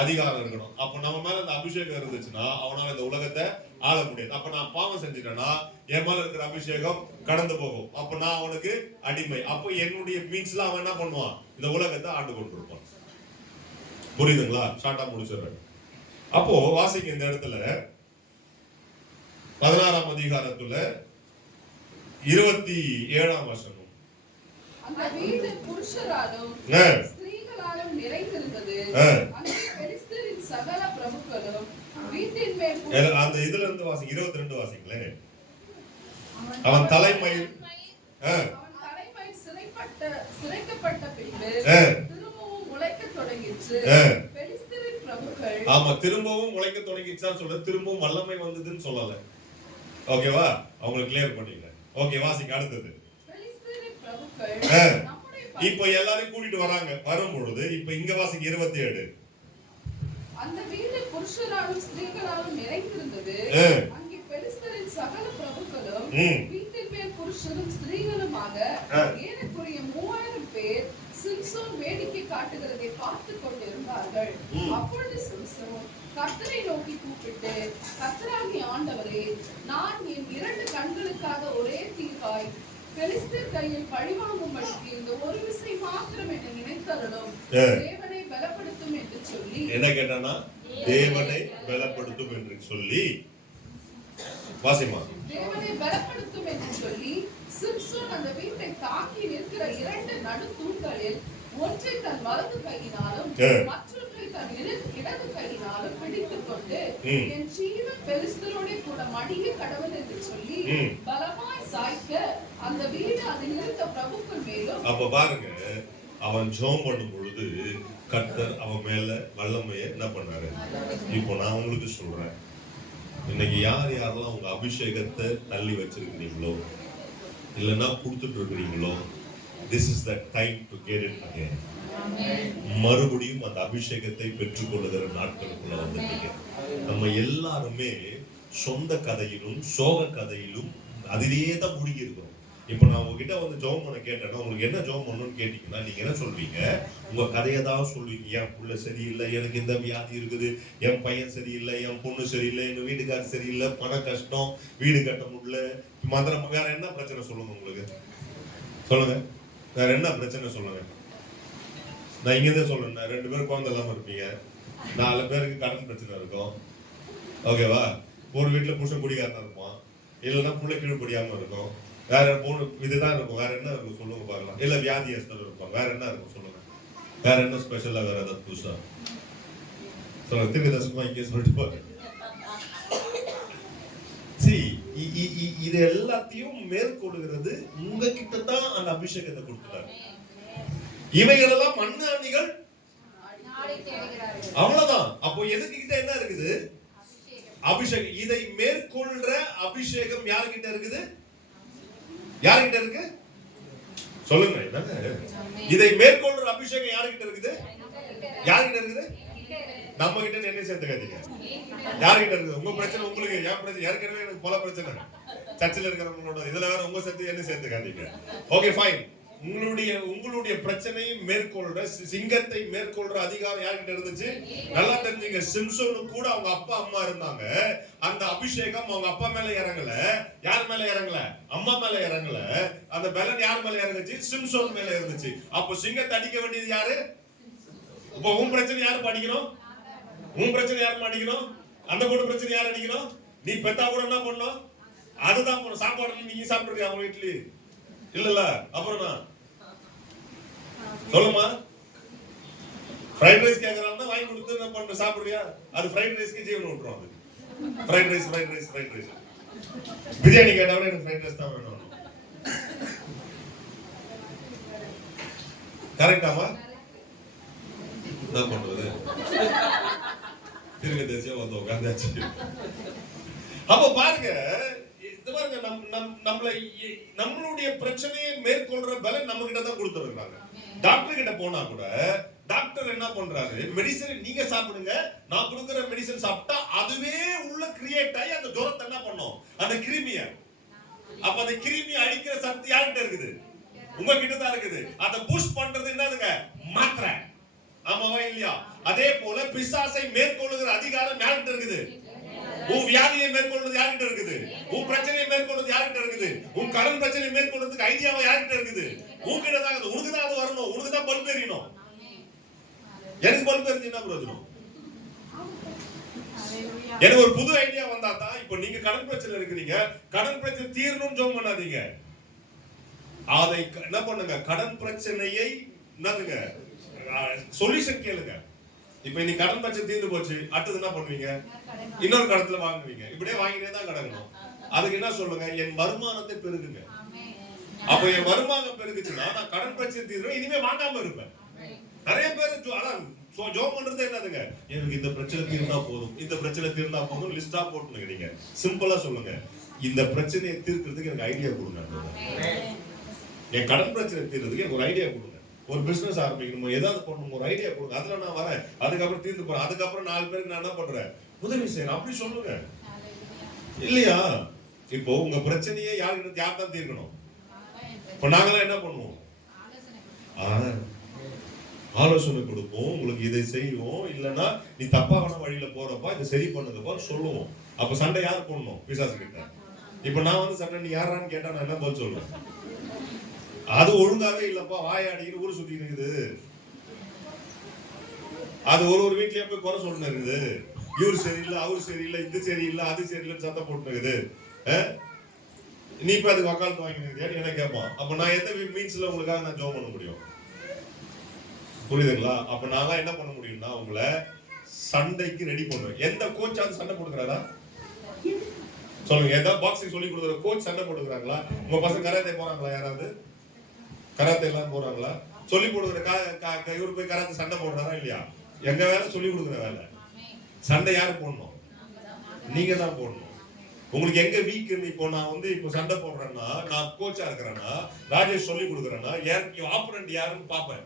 அதிகாரம் இருக்கணும். அப்ப நம்ம மேல இந்த அபிஷேகம் இருந்துச்சுன்னா அவனால இந்த உலகத்தை ஆள முடியாது. அப்ப நான் பாவம் செஞ்சுட்டேன்னா என் மேல இருக்கிற அபிஷேகம் கடந்து போகும். அப்ப நான் அவனுக்கு அடிமை. அப்ப என்னுடைய மீன்ஸ்ல அவன் என்ன பண்ணுவான்? இந்த உலகத்தை ஆண்டு கொண்டிருப்பான். புரியுதுங்களா? ஷார்ட்டா முடிச்சிடுறேன். அப்போ வாசிங்க இந்த இடத்துல 16ஆம் அதிகாரத்துல 27ஆம் வசனம். அந்த வீடு புருஷராலும் ஸ்திரீகளாலும் நிறைந்திருந்தது. அங்கே பெலிஸ்தரின் சகல பிரபுக்களும் வீட்டின் மேல் அந்த இதுல இருந்து வாசிங்க. 22 வாசிங்களே. அவன் தலைமை சிறைக்கப்பட்ட பின்பு திரும்பவும் முளைக்க தொடங்கிற்று. பெலிஸ்தரின் பிரபுக்கள் ஆமா திரும்பவும் முளைக்க தொடங்கிச்சான்னு சொல்ல, திரும்பவும் வல்லமை வந்ததுன்னு சொல்லல. ஓகேவா? அவங்களுக்கு கிளியர் பண்ணிடுறேன். ஓகே, வாசிங்க அடுத்தது. பெலிஸ்தரின் பிரபுக்கள் இப்போ எல்லாரையும் கூட்டிட்டு வராங்க. வரும்பொழுது இப்ப இங்க வாசிங்க 27. அந்த வீடு புருஷராலும் ஸ்திரீகளாலும் நிறைந்திருந்தது. அங்கே பெலிஸ்தரின் சகல பிரபுக்களும் வீட்டின் மேல் புருஷரும் ஸ்திரீகளுமாக ஏறக்குறைய 3000 பேர் சிம்சோன் வேடிக்கை காட்டுகிறதை பார்த்து கொண்டிருந்தார்கள். அப்பொழுது சிம்சோன் கர்த்தரை நோக்கி கூப்பிட்டு, கர்த்தராகிய ஆண்டவரே, நான் என் 2 கண்களுக்காக ஒரே தீர்வாய் பெலிஸ்தர் கையில் பழிவாங்கும்படிக்கு இந்த ஒரு விசை மாத்திரம் என்னை நினைத்தருளும். தேவனை பலப்படுத்தும் என்று சொல்லி, என்ன கேட்டானா? தேவனை பலப்படுத்தும் என்று சொல்லி, வாசிமா, தேவனை பலப்படுத்தும் என்று சொல்லி சிம்சோன் அந்த வீட்டை தாங்கி நிற்கிற 2 நடு தூண்களில் ஒன்றை தன் வலது கையினாலும் மற்றொன்றை தன் இடது கையினாலும் பிடித்துக் கொண்டு, என் ஜீவன் பெலிஸ்தரோட கூட மடிய கடவுள் என்று சொல்லி பலமாய் சாய்க்க அந்த வீடு அதில் இருந்த பிரபுக்கள் மேலும். அப்ப பாருங்க, அவன் ஜெபம் பண்ணும் பொழுது கர்த்தர் அவன் மேல வல்லமையை என்ன பண்ணாரு? இப்போ நான் உங்களுக்கு சொல்றேன், இன்னைக்கு யார் யாரெல்லாம் உங்க அபிஷேகத்தை தள்ளி வச்சிருக்கிறீங்களோ இல்லைன்னா கொடுத்துட்டு இருக்கிறீங்களோ, this is the time to get it again. மறுபடியும் அந்த அபிஷேகத்தை பெற்றுக்கொள்ளுகிற நாட்களுக்குள்ள வந்துட்டீங்க. நம்ம எல்லாருமே சொந்த கதையிலும் சோக கதையிலும் அதிலேயே தான் முழுகி இருக்கிறோம். இப்போ நான் உங்ககிட்ட வந்து ஜெபம் பண்ண கேட்டேன்னா, உங்களுக்கு என்ன ஜெபம் பண்ணணும்னு கேட்டீங்கன்னா நீங்க என்ன சொல்வீங்க? உங்க கதையை தான் சொல்வீங்க. என் புள்ள சரியில்லை, எனக்கு இந்த வியாதி இருக்குது, என் பையன் சரியில்லை, என் பொண்ணு சரியில்லை, எங்க வீட்டுக்காரர் சரியில்லை, பண கஷ்டம், வீடு கட்ட முடியல, மந்திரம், வேற என்ன பிரச்சனை சொல்லுங்க? உங்களுக்கு சொல்லுங்க, வேற என்ன பிரச்சனை சொல்லுங்க? நான் இங்கதான் சொல்றேன், 2 பேர் குழந்தை இல்லாம இருப்பீங்க, 4 பேருக்கு கடன் பிரச்சனை இருக்கும், ஓகேவா? ஒரு வீட்டுல புருஷன் குடிகாரனா இருப்பான், இல்லைன்னா புள்ள கீழ் படியாம இருக்கும், வேற 3 இதுதான் இருக்கும். வேற என்ன இருக்கும் சொல்லுங்க பார்க்கலாம்? இல்ல வியாதியஸ்தர் இருப்பாங்க, வேற என்ன இருக்கும் சொல்லுங்க? வேற என்ன ஸ்பெஷலா வேற ஏதாவது புதுசா சொல்லுங்க? திருக்கதர்சனமா இங்கே சொல்லிட்டு பாருங்க. இது எல்லாத்தையும் மேற்கொள்ளுகிறது உங்ககிட்ட தான் அந்த அபிஷேகத்தை கொடுத்துட்டாரு. இவைகளெல்லாம் மண்ணாணிகள் அவ்வளவுதான். அப்போ எதுக்கிட்ட என்ன இருக்குது? அபிஷேகம். இதை மேற்கொள்ற அபிஷேகம் யார்கிட்ட இருக்குது? யார்கிட்ட இருக்கு சொல்லுங்க. இதை மேற்கொள்ற அபிஷேகம் யார்கிட்ட இருக்குது? யார்கிட்ட இருக்குது? நம்ம கிட்ட என்ன சேர்த்துக்காதீங்க. யார்கிட்ட இருக்குது? உங்க பிரச்சனை உங்களுக்கு, என் பிரச்சனை ஏற்கனவே எனக்கு பல பிரச்சனை, சர்ச்சில் இருக்கிறவங்களோட இதுல வேற உங்க சேர்த்து என்ன சேர்த்துக்காதீங்க. Okay fine. உங்களுடைய பிரச்சனையை மேற்கொள்ற, சிங்கத்தை மேற்கொள்ற அதிகாரம் யார்கிட்ட இருந்துச்சு? நல்லா தெரிஞ்சுங்க. சிம்சோனுக்கு கூட அவங்க அப்பா அம்மா இருந்தாங்க. அந்த அபிஷேகம் அவங்க அப்பா மேல இறங்கல. யார் மேல இறங்கல? அம்மா மேல இறங்கல. அந்த பலன் யார் மேல இறங்குச்சு? சிம்சோன் மேல இருந்துச்சு. அப்போ சிங்கத்தை அடிக்க வேண்டியது யாரு? இப்போ உன் பிரச்சனை யாரு அடிக்கணும்? உன் பிரச்சனை யாரு அடிக்கணும்? அந்த கூட பிரச்சனை யாரு அடிக்கணும்? நீ பெத்தா கூட என்ன பண்ணணும்? அதுதான் போன சாப்பாடு நீங்க சாப்பிடுறியா அவங்க வீட்டுல? இல்லல்ல, அப்புறம் சொல்லுமா? ஃப்ரைட் ரைஸ் கேக்குறாங்கன்னா வாங்கி கொடுத்து என்ன பண்ண சாப்பிடுறியா? அது ஃப்ரைட் ரைஸ்க்கு ஜீவன் விட்டுரும். அது fried rice fried rice fried rice. Biryani கேட்டா எனக்கு ஃப்ரைட் ரைஸ் தான் வேணும். கரெக்டாமா? என்ன பண்றது? திருக்க தேசியம் வந்து உட்காந்தாச்சு. அப்ப பாருங்க, நம்மளுடைய பிரச்சனையை மேற்கொள்ற பலன் நம்ம கிட்ட தான் கொடுத்துருக்காங்க. டாக்டர் கிட்ட போனா கூட டாக்டர் என்ன பண்றாரு? மெடிசன் நீங்க சாப்பிடுங்க, நான் கொடுக்கிற மெடிசன் சாப்பிட்டா அதுவே உள்ள கிரியேட் ஆகி அந்த ஜுரத்தை என்ன பண்ணும்? அந்த கிருமிய. அப்ப அந்த கிருமியை அழிக்கிற சக்தி யார்கிட்ட இருக்குது? உங்ககிட்ட தான் இருக்குது. அதை புஷ் பண்றது என்னதுங்க? மாத்திரை. ஆமாவா இல்லையா? அதே போல பிசாசை மேற்கொள்ளுகிற அதிகாரம் யார்கிட்ட இருக்குது? உன் வியாதியை மேற்கொள்றது யார்கிட்ட இருக்குது? உன் பிரச்சனையை மேற்கொள்றது யார்கிட்ட இருக்குது? உன் கடன் பிரச்சனையை மேற்கொள்றதுக்கு ஐடியாவா யார்கிட்ட இருக்குது? உன்கிட்ட தான் இருக்குது. உனக்கு தான் அது வரணும். உனக்கு தான் பல்ப் எரியணும். எனக்கு பல்ப் எரிஞ்சு என்ன பிரயோஜனம்? எனக்கு ஒரு புது ஐடியா வந்தா தான். இப்போ நீங்க கடன் பிரச்சனை இருக்கிறீங்க, கடன் பிரச்சனை தீரணும்னு ஜெபம் பண்ணாதீங்க. அதை என்ன பண்ணுங்க? கடன் பிரச்சனையை என்னதுங்க சொல்யூஷன் கேளுங்க. இப்ப இன்னைக்கு கடன் பிரச்சனை தீர்ந்து போச்சு, அடுத்தது என்ன பண்ணுவீங்க? இன்னொரு கடத்துல வாங்குவீங்க. இப்படியே வாங்கினே தான் கிடக்கணும். அதுக்கு என்ன சொல்லுங்க? என் வருமானத்தை பெருகுங்க. அப்ப என் வருமானம் பெருகுச்சுன்னா நான் கடன் பிரச்சனை தீர்றேன், இனிமே வாங்காம இருப்பேன். நிறைய பேர் ஜோம் பண்றது என்னதுங்க? எனக்கு இந்த பிரச்சனை தீர்ந்தா போதும், இந்த பிரச்சனை தீர்ந்தா போதும் லிஸ்டா போட்டுங்க. நீங்க சிம்பிளா சொல்லுங்க, இந்த பிரச்சனையை தீர்க்கிறதுக்கு எனக்கு ஐடியா கொடுங்க. என் கடன் பிரச்சனை தீர்றதுக்கு எனக்கு ஒரு ஐடியா கொடுங்க. ஒரு பிசினஸ் ஆரம்பிக்கணும், ஏதாவது பண்ணணும், ஒரு ஐடியா கொடுங்க. அதுல நான் வரேன், அதுக்கப்புறம் தீர்ந்து போறேன், அதுக்கப்புறம் 4 பேருக்கு நான் என்ன பண்றேன்? உதவி செய்யணும். அப்படி சொல்லுங்க இல்லையா? இப்போ உங்க பிரச்சனையை யார் தான் தீர்க்கணும்? இப்ப நாங்களாம் என்ன பண்ணுவோம்? ஆலோசனை கொடுப்போம், உங்களுக்கு இதை செய்வோம், இல்லைன்னா நீ தப்பான வழியில போறப்பா இதை சரி பண்ணுங்கப்பா சொல்லுவோம். அப்ப சண்டை யார் போடணும்? பிசாசு கிட்ட. இப்ப நான் வந்து சண்டை நீ யாரான்னு கேட்டா நான் என்ன பதில் சொல்லுவேன்? அது ஒழுங்காவே இல்லப்பா, வாயாடிக்கிட்டு ஊர் சுத்தி இருக்குது. அது ஒரு வீட்லயே போய் குறை சொல்லிட்டு இருக்குது. இவரு சரியில்லை, அவரு சரியில்லை, இது சரியில்லை, அது சரியில்லைன்னு சத்தம் போட்டு இருக்குது. நீ இப்ப அதுக்கு வக்காலத்து வாங்கினது என்ன கேட்பான். அப்ப நான் எந்த மீன்ஸ்ல உங்களுக்காக நான் ஜோம் பண்ண முடியும்? புரியுதுங்களா? அப்ப நான் என்ன பண்ண முடியும்னா உங்களை சண்டைக்கு ரெடி பண்ணுவேன். எந்த கோச் அது சண்டை போடுறாரா சொல்லுங்க. ஏதாவது பாக்ஸிங் சொல்லி கொடுக்குற கோச் சண்டை போட்டுக்கிறாங்களா? உங்க பசங்க கராத்தே போறாங்களா? யாராவது கராத்தே எல்லாம் போறாங்களா? சொல்லி கொடுக்குற இவரு போய் கராத்தே சண்டை போடுறாரா இல்லையா? எங்க வேலை சொல்லி கொடுக்குற வேலை. சண்டை யாரு போடணும்? நீங்க தான் போடணும். உங்களுக்கு எங்க வீக்? இப்போ நான் வந்து இப்போ சண்டை போடுறேன்னா, நான் கோச்சா இருக்கிறேன்னா, ராஜேஷ் சொல்லி கொடுக்குறேன்னா, ஆப்போனன்ட் யாருன்னு பார்ப்பேன்.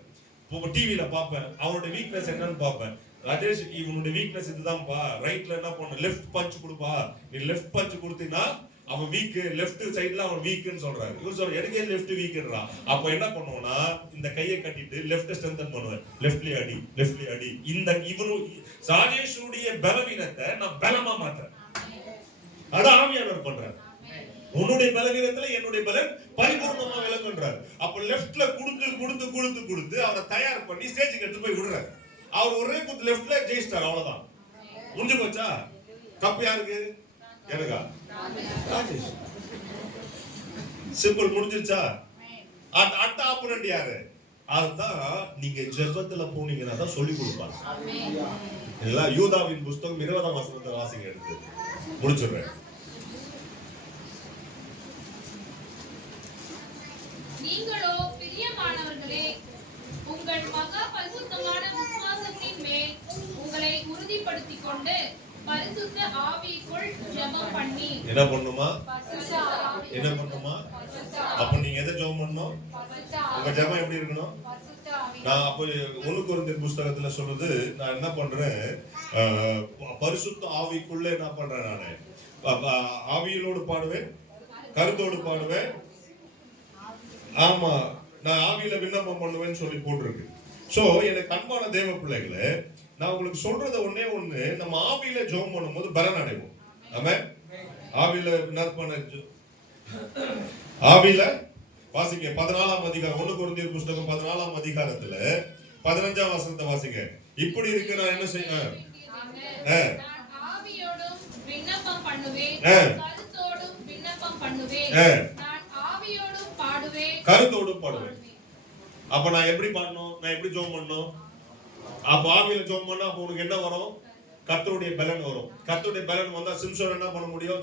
இப்போ டிவியில பார்ப்பேன், அவனோட வீக்னஸ் என்னன்னு பார்ப்பேன். ராஜேஷ் இவனுடைய வீக்னஸ் இதுதான்ப்பா, ரைட்ல என்ன பண்ண, லெஃப்ட் பஞ்ச் கொடுப்பா, நீ லெஃப்ட் பஞ்ச் கொடுத்தீங்கன்னா அவன் வீக், லெஃப்ட் சைடுல அவன் வீக்னு சொல்றாரு. இவர் சொல்ற எனக்கே லெஃப்ட் வீக்ன்றா. அப்ப என்ன பண்ணுவோம்னா இந்த கையை கட்டிட்டு லெஃப்ட் ஸ்ட்ரென்தன் பண்ணுவேன். லெஃப்ட்லி அடி, லெஃப்ட்லி அடி. இந்த இவனு ராஜேஷுடைய பலவீனத்தை நான் பலமா மாத்துறேன். அதான் ஆவியானவர் பண்றாரு. உன்னுடைய பலவீனத்துல என்னுடைய பலன் பரிபூர்ணமா விளங்குன்றார். அப்ப லெஃப்ட்ல கொடுத்து அவரை தயார் பண்ணி ஸ்டேஜுக்கு எடுத்து போய் விடுறாரு. அவர் ஒரே குத்து லெஃப்ட்ல ஜெயிச்சிட்டார். அவ்வளவுதான், முடிஞ்சு போச்சா? கப் யாருக்கு? எனக்கா? ராஜேஷ். சிம்பிள், முடிஞ்சிருச்சா? அடுத்த ஆப்போனன்ட் யாரு? அதுதான் நீங்க ஜெபத்துல போனீங்கன்னா தான் சொல்லி கொடுப்பாங்க. இல்ல யூதாவின் புஸ்தகம் 20ஆம் வசனத்தை வாசிங்க, எடுத்து முடிச்சிடுறேன். நீங்களோ பிரியமானவர்களே, உங்கள் மகா பரிசுத்தமான விசுவாசத்தின் மேல் உங்களை உறுதிப்படுத்திக் கொண்டு பரிசுத்த ஆவிக்குள் ஜெபம் பண்ணி. என்ன பண்ணுமா? என்ன பண்ணுமா? அப்ப நீங்க எதை ஜெபம் பண்ணணும்? உங்க ஜெபம் எப்படி இருக்கணும்? நான் அப்ப 1 கொரிந்தியர் புஸ்தகத்துல சொல்றது, நான் என்ன பண்றேன், பரிசுத்த ஆவிக்குள்ள என்ன பண்றேன், நானு ஆவியிலோடு பாடுவேன், கருத்தோடு பாடுவேன். ஆமா, நான் ஆவியில விண்ணப்பம் பண்ணுவேன்னு சொல்லி போட்டிருக்கு. சோ எனக்கு அன்பான தேவ பிள்ளைகளே, நான் உங்களுக்கு சொல்றத ஒண்ணே ஒண்ணு, நம்ம ஆவியில ஜெபம் பண்ணும்போது பலன் அடைவோம். ஆமென். ஆவியில என்ன பண்ண, ஆவியில வாசிங்க 14ஆம் அதிகாரம் 1 கொரிந்தியர் புஸ்தகம் 14ஆம் அதிகாரத்துல 15ஆம் வசனத்தை வாசிங்க. இப்படி இருக்கு, நான் என்ன செய்வேன்? நான் ஆவியோடும் விண்ணப்பம் பண்ணுவேன், கருத்தோடும் விண்ணப்பம் பண்ணுவேன், நான் ஆவியோடும் பாடுவேன், கருத்தோடும் பாடுவேன். அப்ப நான் எப்படி பாடணும்? நான் எப்படி ஜெபம் பண்ணணும்? அப்ப ஆவியில ஜெபம் பண்ணா அப்ப உனக்கு என்ன வரும்? கர்த்தருடைய பலன் வரும். கர்த்தருடைய பலன் வந்தா சிம்சோன் என்ன பண்ண முடியும்?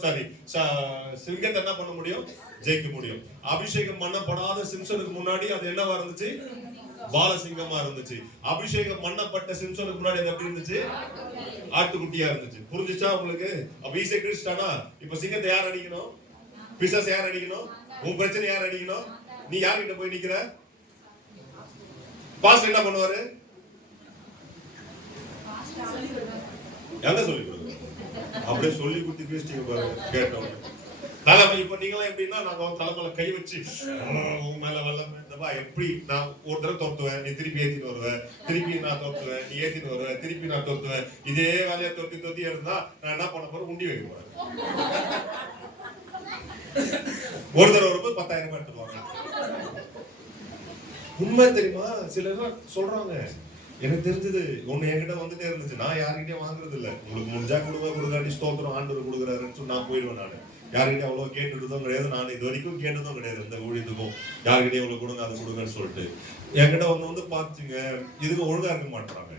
சிங்கத்தை என்ன பண்ண முடியும்? ஜெயிக்க முடியும். அபிஷேகம் பண்ணப்படாத சிம்சனுக்கு முன்னாடி அது என்னவா இருந்துச்சு? பாலசிங்கமா இருந்துச்சு. அபிஷேகம் பண்ணப்பட்ட சிம்சனுக்கு முன்னாடி அது எப்படி இருந்துச்சு? ஆட்டுக்குட்டியா இருந்துச்சு. புரிஞ்சுச்சா உங்களுக்கு? அப்ப ஈஸியா கிறிஸ்டானா, இப்ப சிங்கத்தை யார் அடிக்கணும்? பிசாசை யார் அடிக்கணும்? உன் பிரச்சனை யார் அடிக்கணும்? நீ யார்கிட்ட போய் நிக்கிற? பாஸ்டர் என்ன பண்ணுவாரு? எங்க சொல்லி கொடுங்க? அப்படியே சொல்லி கொடுத்து கிறிஸ்டிங்க பாருங்க, கேட்டோம். தலைமை இப்ப நீங்களாம் எப்படின்னா, நாங்க தலைமையில கை வச்சு உங்க மேல வல்லவா எப்படி, நான் ஒரு தடவை தோத்துவேன், நீ திருப்பி ஏத்திட்டு வருவேன், திருப்பி நான் தோத்துவேன், நீ ஏத்திட்டு வருவேன், திருப்பி நான் தோத்துவேன். இதே வேலையை தொத்தி இருந்தா நான் என்ன பண்ண போறேன்? உண்டி வைக்க போறேன். ஒரு தடவை வரும்போது 10,000 ரூபாய் எடுத்து போறேன். உண்மை தெரியுமா? சிலர் சொல்றாங்க, எனக்கு தெரிஞ்சது ஒண்ணு என்கிட்ட வந்துட்டே இருந்துச்சு, நான் யாருக்கிட்டே வாங்குறது இல்ல. உங்களுக்கு முடிஞ்சா கொடுக்காட்டி ஸ்தோத்திரம், ஆண்டவர் கொடுக்குறாருன்னு சொல்லி நான் போயிடுவேன். நான் யாருக்கிட்டே அவ்வளவு கேட்டுட்டதும் கிடையாது, நான் இது வரைக்கும் கேட்டதும் கிடையாது. இந்த ஊழியத்துக்கும் யாருக்கிட்டே இவ்வளவு கொடுங்க, அதை கொடுங்கன்னு சொல்லிட்டு என்கிட்ட வந்து பாத்துங்க, இதுக்கு ஒழுங்கா இருக்க மாட்டாங்க.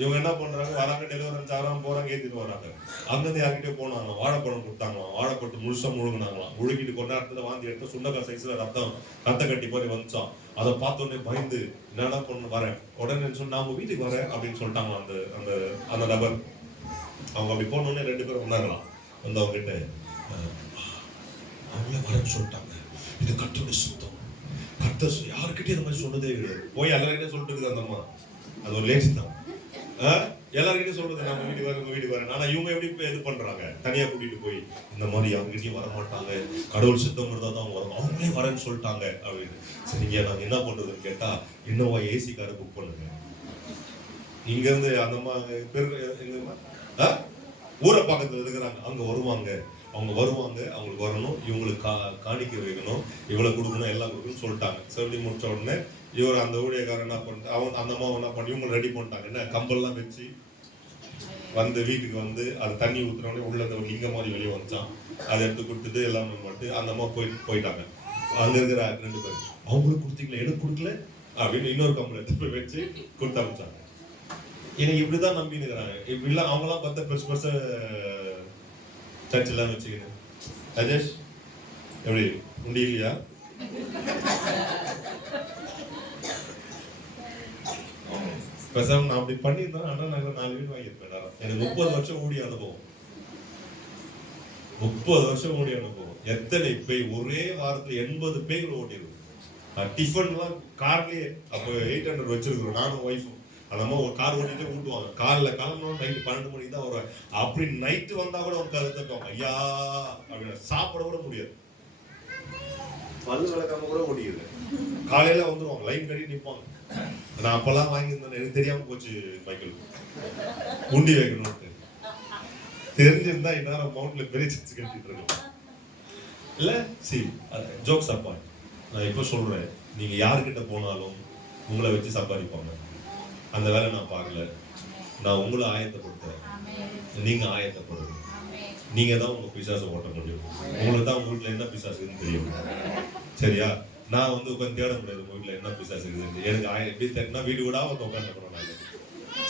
இவங்க என்ன பண்றாங்க, வராங்க, டெலிவரன்ஸ் ஆகிறாங்க, போறாங்க, ஏத்திட்டு வராங்க. அங்கிருந்து யார்கிட்டயே போனாங்க, வாழைப்பழம் கொடுத்தாங்களாம், வாழைப்பட்டு முழுசா முழுங்கினாங்களாம். முழுகிட்டு கொண்டாடத்துல வாந்தி எடுத்து சுண்டக்காய் சைஸ்ல ரத்த கட்டி போய் வந்துச்சான். அதை பார்த்தோன்னே பயந்து என்னடா பண்ண வரேன், உடனே சொன்ன நான் உங்க வீட்டுக்கு வரேன் அப்படின்னு சொல்லிட்டாங்க அந்த அந்த அந்த நபர். அவங்க அப்படி போனோடனே 2 பேரும் வந்தாங்களாம். வந்து அவங்க கிட்ட அவங்களே வரேன்னு சொல்லிட்டாங்க, இது கர்த்தருடைய சுத்தம், கர்த்தர் யாருக்கிட்டே இந்த மாதிரி சொன்னதே கிடையாது. போய் எல்லார்கிட்டே சொல்லிட்டு இருக்குது அந்த அம்மா. அது ஒரு லேசி தான். எல்லார்கிட்டயும் சொல்றது நம்ம வீட்டுக்கு வரேன், உங்க வீட்டுக்கு வரேன். ஆனா இவங்க எப்படி இது பண்றாங்க, தனியா கூட்டிட்டு போய் இந்த மாதிரி அவங்ககிட்டயும் வர மாட்டாங்க, கடவுள் சித்தம் இருந்தா தான் அவங்க வரும், அவங்களே வரேன்னு சொல்லிட்டாங்க அப்படின்னு. சரிங்க, நாங்க என்ன பண்றதுன்னு கேட்டா, இன்னோவா ஏசி காரை புக் பண்ணுங்க. இங்க இருந்து அந்த அம்மா பேர் எங்கம்மா ஊரை பக்கத்துல இருக்கிறாங்க, அங்க வருவாங்க, அவங்க வருவாங்க, அவங்களுக்கு வரணும், இவங்களுக்கு காணிக்க வைக்கணும், இவ்வளவு கொடுக்கணும், எல்லாம் கொடுக்கணும்னு சொல்லிட்டாங்க. சொல்லி முடிச்ச உடனே இவர் அந்த ஊழியக்காரன் என்ன பண்ணிட்டு அவங்க அந்த அம்மா என்ன பண்ணி இவங்க ரெடி பண்ணிட்டாங்க. என்ன கம்பெல்லாம் வச்சு வந்து வீட்டுக்கு வந்து அது தண்ணி ஊத்துறோடனே உள்ள அந்த ஒரு லிங்க மாதிரி வெளியே வந்துச்சான். அதை எடுத்து கொடுத்துட்டு எல்லாமே பண்ணிட்டு அந்த அம்மா போயிட்டாங்க. அங்க இருக்கிற 2 பேர் அவங்களுக்கு கொடுத்தீங்களா, எனக்கு கொடுக்கல அப்படின்னு இன்னொரு கம்பெனி எடுத்து போய் வச்சு கொடுத்து அனுப்பிச்சாங்க. எனக்கு இப்படிதான் நம்பி இருக்கிறாங்க. இப்படிலாம் அவங்களாம் பார்த்தா பெருசு பெருசா சர்ச்செல்லாம் வச்சுக்கணும். ராஜேஷ் எப்படி உண்டி இல்லையா? பேசாம நான் அப்படி பண்ணியிருந்தேன். ஆனா நாங்க 4 வீடு வாங்கியிருப்பேன். எனக்கு 30 வருஷம் ஓடி அனுபவம், 30 வருஷம் ஓடி அனுபவம். எத்தனை பேய் ஒரே வாரத்துல 80 பேய்கள் ஓடிடும். டிஃபன் எல்லாம் கார்லயே அப்போ 800 வச்சிருக்கிறோம், நானும் ஒய்ஃபும். அந்த அம்மா ஒரு கார் ஓட்டிட்டு ஊட்டுவாங்க. காலைல கிளம்பணும், நைட்டு 12 மணிக்கு தான் வருவாங்க. அப்படி நைட்டு வந்தா கூட அவங்க கருத்துக்கும் ஐயா அப்படின்னு சாப்பிட கூட முடியாது. பல்லு விளக்காம கூட ஓடிக்குது. காலையில வந்துருவாங்க, லைன் கட்டி நிற்பாங்க. நான் அப்பெல்லாம் வாங்கியிருந்தேன், எனக்கு தெரியாம போச்சு மைக்கேல். உண்டி வைக்கணும்னு தெரிஞ்சிருந்தா இந்நேரம் மவுண்ட்ல பெரிய சர்ச்சு கட்டிட்டு இருக்கோம் இல்ல. சி ஜோக்ஸ் அப்பா, நான் இப்ப சொல்றேன், நீங்க யாருக்கிட்ட போனாலும் உங்களை வச்சு சம்பாதிப்பாங்க. அந்த வேலை நான் பார்க்கல. நான் உங்களை ஆயத்தப்படுத்துறேன், நீங்க ஆயத்தப்படுங்க. நீங்க தான் உங்க பிசாசை ஓட்ட முடியும். உங்களுக்கு தான் உங்க வீட்டுல என்ன பிசாசு இருக்குன்னு தெரியும். சரியா? நான் வந்து உட்காந்து தேட முடியாது உங்க வீட்டுல என்ன பிசாசு இருக்குது. எனக்கு எப்படி தெரியும்னா வீடு கூட வந்து உட்காந்துக்கணும் நாங்க.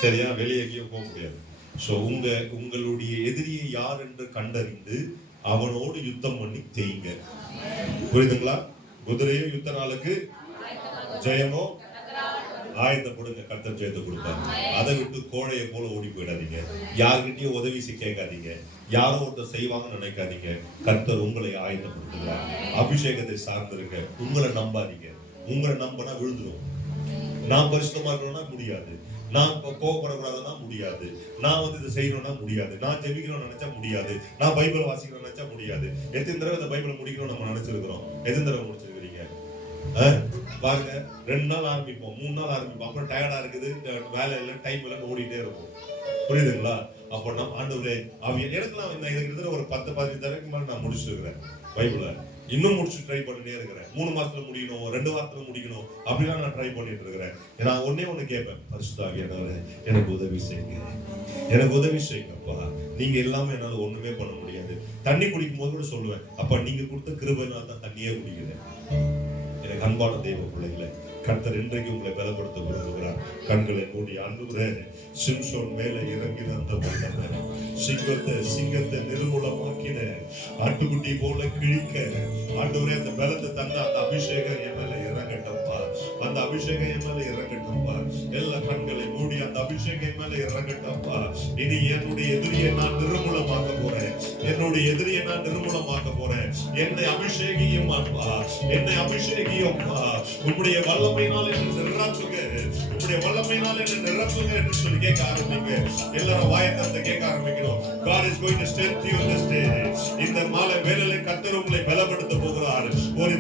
சரியா? வெளியே எங்கேயும் போக முடியாது. ஸோ உங்களுடைய எதிரியை யார் என்று கண்டறிந்து அவனோடு யுத்தம் பண்ணி செய்யுங்க. புரியுதுங்களா? குதிரையும் யுத்த நாளுக்கு ஜெயமோ ஆயத்தப்படுங்க, கர்த்தர் ஜெயத்தை கொடுப்பாரு. அதை விட்டு கோழையை போல ஓடி போயிடாதீங்க. யார்கிட்டயும் உதவி கேட்காதீங்க. யாரோ ஒருத்தர் செய்வாங்கன்னு நினைக்காதீங்க. கர்த்தர் உங்களை ஆயத்தப்படுத்துகிறார். அபிஷேகத்தை சார்ந்திருக்க. உங்களை நம்பாதீங்க. உங்களை நம்பினா விழுந்துடும். நான் பரிசுத்தமா இருக்கணும்னா முடியாது. நான் கோவப்படக்கூடாதுன்னா முடியாது. நான் வந்து இதை செய்யணும்னா முடியாது. நான் ஜெபிக்கணும்னு நினைச்சா முடியாது. நான் பைபிளை வாசிக்கணும்னு நினைச்சா முடியாது. எத்தனை தடவை இந்த பைபிளை முடிக்கணும்னு நம்ம நினைச்சிருக்கிறோம்? எத்தனை தடவை முடிச்சிருக்கிறீங்க பாருங்க? 2 நாள் ஆரம்பிப்போம், 3 நாள் ஆரம்பிப்போம், அப்புறம் டயர்டா இருக்குது, வேலை இல்லை, டைம் இல்லைன்னு ஓடிட்டே இருக்கும். புரியுதுங்களா? அப்போ நம்ம ஆண்டவரே எனக்குலாம் இதுக்கு ஒரு 10-15 தடவைக்கு மேலே நான் முடிச்சிருக்கிறேன் பைபிளை. இன்னும் முடிச்சு ட்ரை பண்ணிட்டே இருக்கிறேன். 3 மாசத்துல முடிக்கணும், 2 வாரத்துல முடிக்கணும், அப்படிலாம் நான் ட்ரை பண்ணிட்டு இருக்கிறேன். நான் ஒண்ணு கேட்பேன், பரிசுத்த ஆவியானவரே எனக்கு உதவி செய்யுங்க, எனக்கு உதவி செய்யுங்கப்பா. நீங்க இல்லாம என்னால ஒண்ணுமே பண்ண முடியாது. தண்ணி குடிக்கும் போது கூட சொல்லுவேன், அப்பா நீங்க கொடுத்த கிருபையினால தான் தண்ணியே குடிக்கிறேன். எனக்கு அன்பான தெய்வ பிள்ளைகளை, கர்த்தர் இன்றைக்கு உங்களை பலப்படுத்த விரும்புகிறார். கண்களை மூடி ஆண்டவரே, சிம்சோன் மேல இறங்கின அந்த வல்லமை, சிங்கத்தை நிர்மூலமாக்கின ஆட்டுக்குட்டி போல கிழிக்க ஆண்டவரே அந்த பலத்தை தந்த அந்த அபிஷேகம் என் மேல இறங்கட்டப்பா. அந்த அபிஷேகம் என் மேல இறங்கட்டப்பா. எல்லா கண்களை மூடி அந்த அபிஷேகம் என் மேல இறங்கட்டப்பா. இனி என்னுடைய எதிரியை நான் நிர்மூலமாக்க போறேன். என்னுடைய எதிரியை நான் நிர்மூலமாக்க போறேன். என்னை அபிஷேகியும் அப்பா, என்னை அபிஷேகியும் உம்முடைய வல்லமையினால் என்ன நிரப்புங்க, உம்முடைய வல்லமையினால் என்ன நிரப்புங்க என்று சொல்லி கேட்க ஆரம்பிங்க. எல்லாரும் வாயை திறந்து கேட்க ஆரம்பிக்கணும். God is going to strengthen you this day. இந்த மாலை வேளையிலே கர்த்தர் உங்களை பலப்படுத்த போகிறார். ஒரு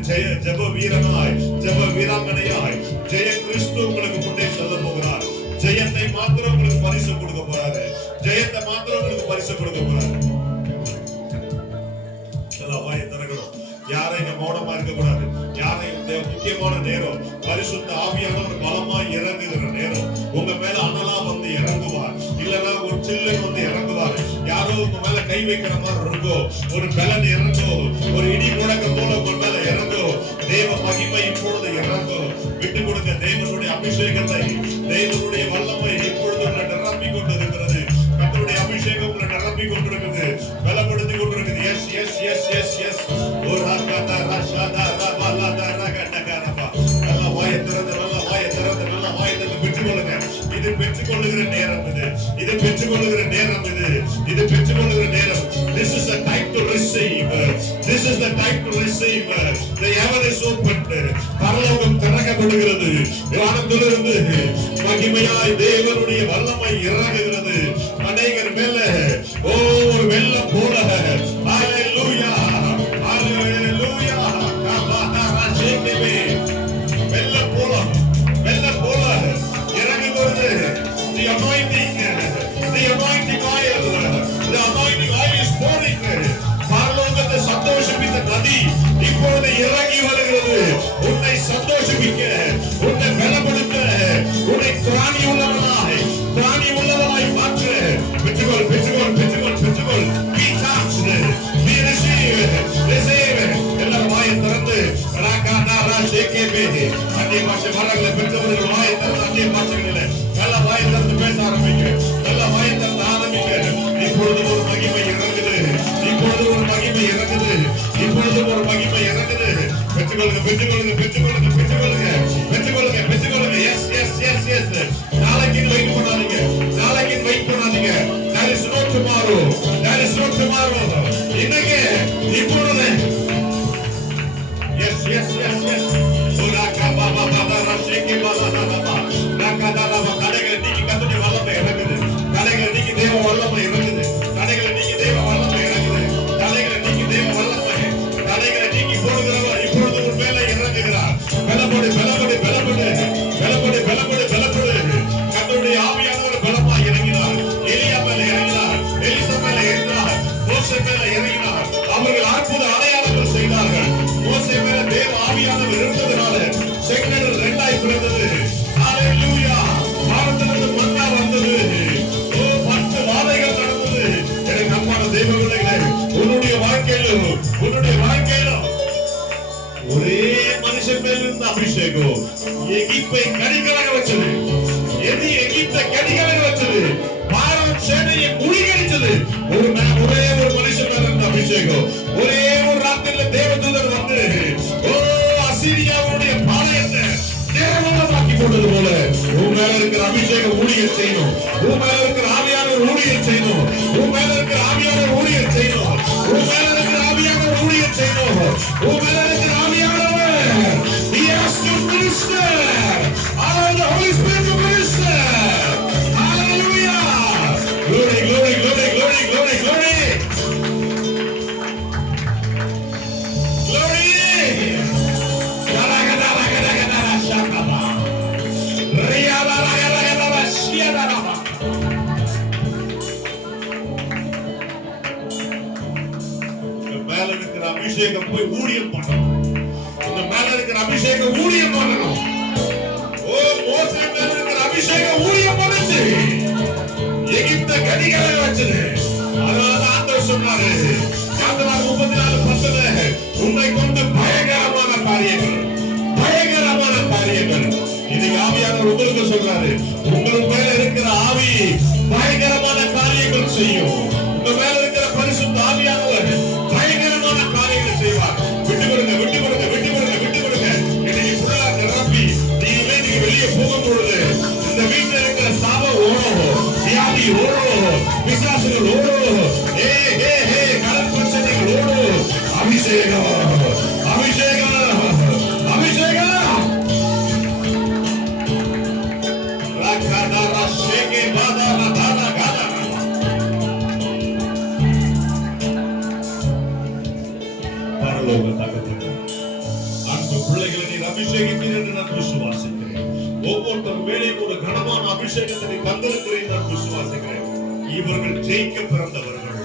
ஜெப வீரனாய், ஜெப வீராங்கனையாய் ஜெய கிறிஸ்து உங்களுக்கு முன்னே செல்ல போகிறார். ஜெயத்தை மாத்திரம் உங்களுக்கு பரிசு கொடுக்க போறாரு. ஜெயத்தை மாத்திரம் உங்களுக்கு பரிசு கொடுக்க போறாரு. எல்லாம் வாயை திறக்கணும். யாரையும் மௌனமா இருக்க கூடாது. யாரையும் முக்கியமான நேரம் பரிசுத்த ஆவியானவர் பலமாய் இறங்குகிற நேரம். உங்க மேல அனலா வந்து இறங்குவார், இல்லன்னா ஒரு சில்லு வந்து இறங்குவார். யாரோ உங்க மேல கை வைக்கிற மாதிரி இருக்கும். ஒரு பலன் இறங்கும், ஒரு இடி முழக்கம் போல உங்க மேல இறங்கும். தேவ மகிமை இப்பொழுது இறங்கும். விட்டு கொடுங்க. தேவனுடைய அபிஷேகத்தை, தேவனுடைய வல்லமை இப்பொழுது உங்களை நிரப்பி கொண்டிருக்கிறது. கர்த்தருடைய அபிஷேகம் உங்களை நிரப்பி கொண்டிருக்கிறது, பலப்படுத்தி கொண்டிருக்கிறது. Yes yes yes yes yes. ஒரு ராகதா ராஷாதா ரபலதா ரகடகரபா. நல்ல வாயை திறந்து, நல்ல வாயை திறந்து, நல்ல வாயை திறந்து பெற்றுக்கொள்ளுங்க. இது பெற்றுக்கொள்ளுகிற நேரம். இது பெற்றுக்கொள்ளுகிற நேரம். இது பெற்றுக்கொள்ளுகிற நேரம். This is the time to receive. This is the time to receive. The heaven is open. பரலோகம் திறக்கப்படுகிறது. வானத்திலிருந்து மகிமையாய் தேவனுடைய வல்லமை இறங்குகிறது அநேகர் மேல. ஓ ஒரு வெள்ளம் போல. ஹalleluya, ஹalleluya. வெள்ளம் போல, வெள்ளம் போல இறங்கி வருது. The அந்நிய பாஷை வரங்களை பெற்றவர்கள் வாயை திறந்து அந்நிய பாஷைகளில நல்ல வாயை திறந்து பேச ஆரம்பிங்க. நல்ல வாயை திறந்து ஆரம்பிங்க. இப்பொழுது ஒரு மகிமை இறங்குது. இப்பொழுது ஒரு மகிமை இறங்குது. இப்பொழுது ஒரு மகிமை இறங்குது. பெற்றுக்கொள்ளுங்க, பெற்றுக்கொள்ளுங்க, பெற்றுக்கொள்ளுங்க, பெற்றுக்கொள்ளுங்க, பெற்றுக்கொள்ளுங்க, பெற்றுக்கொள்ளுங்க. Yes yes yes yes. நாளைக்கு வெயிட் பண்ணாதீங்க. நாளைக்கு வெயிட் பண்ணாதீங்க. There is no tomorrow. There is no tomorrow. இன்னைக்கு இப்பொழுது. Yes yes yes yes. Uraka baba baba rasheke baba baba. Raka baba கடைகளை நீக்கி கர்த்தருடைய வல்லமை இறங்குது. கடைகளை நீக்கி தேவ வல்லமை இறங்குது. கடைகளை நீக்கி தேவ வல்லமை இறங்குது. கடைகளை நீக்கி தேவ வல்லமை. கடைகளை நீக்கி போடுகிறவர் இப்பொழுது உன் மேலே இறங்குகிறார். பலப்படு பலப்படு பலப்படு பலப்படு பலப்படு பலப்படு. கர்த்தருடைய ஆவியானவர் பலமாய் இறங்கினார். எலியா மேலே இறங்கினார். எலிசா மேலே இறங்கினார். மோசே மேலே இறங்கினார். அவர்கள் அற்புத அடையாளங்கள் செய்தார்கள். மோசே மேலே தேவ ஆவியானவர் இருந்ததனால செங்கடல் இரண்டாய் பிளந்தது. ஹalleluya. வானத்திலிருந்து மன்னா வந்தது. ஓ 10 வாதைகள் நடந்தது. எனக்கு அன்பான தேவ பிள்ளைகளே, உன்னுடைய வாழ்க்கையில ஒரே மனுஷன் மேல் இருந்த அபிஷேகம் எகிப்தை கடிகலங்க வச்சது. எகிப்தை கடிகலங்க வச்சது. பார்வோன் சேனையை முறியடிச்சது. ஒரே ஒரு மனுஷன் மேல் இருந்த அபிஷேகம். ஒரே ஒரு ராத்திரில தேவதூதர் வந்து ஓ அசீரியாவுடைய பாளையத்தை நிர்மூலமாக்கி போட்டது போல உன் மேல இருக்கிற அபிஷேகம் ஊழியர் செய்யணும். உன் மேல இருக்கிற ஆவியானவர் ஊழியர் செய்யணும். உன் மேல இருக்கிற ஆவியானவர் ஊழியர் செய்யணும். உன் மேல இருக்கிற ஆவியானவர் ஊழியர் செய்யணும். உன் மேல இருக்கிற ஆவியானவர் he has to minister. Allow the Holy Spirit to minister. Hallelujah. Glory glory glory glory glory glory. Glory. மேல இருக்கிற அபிஷேகம் போய் ஊழியம் பண்ணணும். இந்த மேல இருக்கிற அபிஷேகம் ஊழியம் பண்ணணும். ஓ மோசே மேல இருக்கிற அபிஷேகம் ஊழியம் பண்ணுச்சு. எகிப்த கடிகளை வச்சது. அதனால ஆண்டவர் சொன்னாரு யாத்திராகமம் 34:10 உன்னை கொண்டு பயங்கரமான காரியங்கள் இன்னைக்கு ஆவியானவர் உங்களுக்கு சொல்றாரு. உங்கள் மேல இருக்கிற ஆவி பயங்கரமான காரியங்கள் செய்யும். உங்க மேல இருக்கிற பரிசுத்த ஆவியானவர் பயங்கரமான காரியங்கள் செய்வார். விட்டு கொடுங்க விட்டு கொடுங்க விட்டு கொடுங்க விட்டு கொடுங்க. இன்னைக்கு ஃபுல்லா நிரப்பி நீங்க வெளியே போகும் பொழுது இந்த வீட்டில் இருக்கிற சாபம் ஓடும், வியாதி ஓடும், பிசாசுகள் ஓடும், கடன் பிரச்சனைகள் ஓடும். அபிஷேகம் அபிஷேகம் அபிஷேகம். அன்பு பிள்ளைகளை நீர் அபிஷேகித்தீர் என்று நான் விசுவாசிக்கிறேன். ஒவ்வொருத்தர் மேலே ஒரு கனமான அபிஷேகத்தை நீ தந்திருக்கிறேன் நான் விசுவாசிக்கிறேன். இவர்கள் ஜெயிக்க பிறந்தவர்கள்.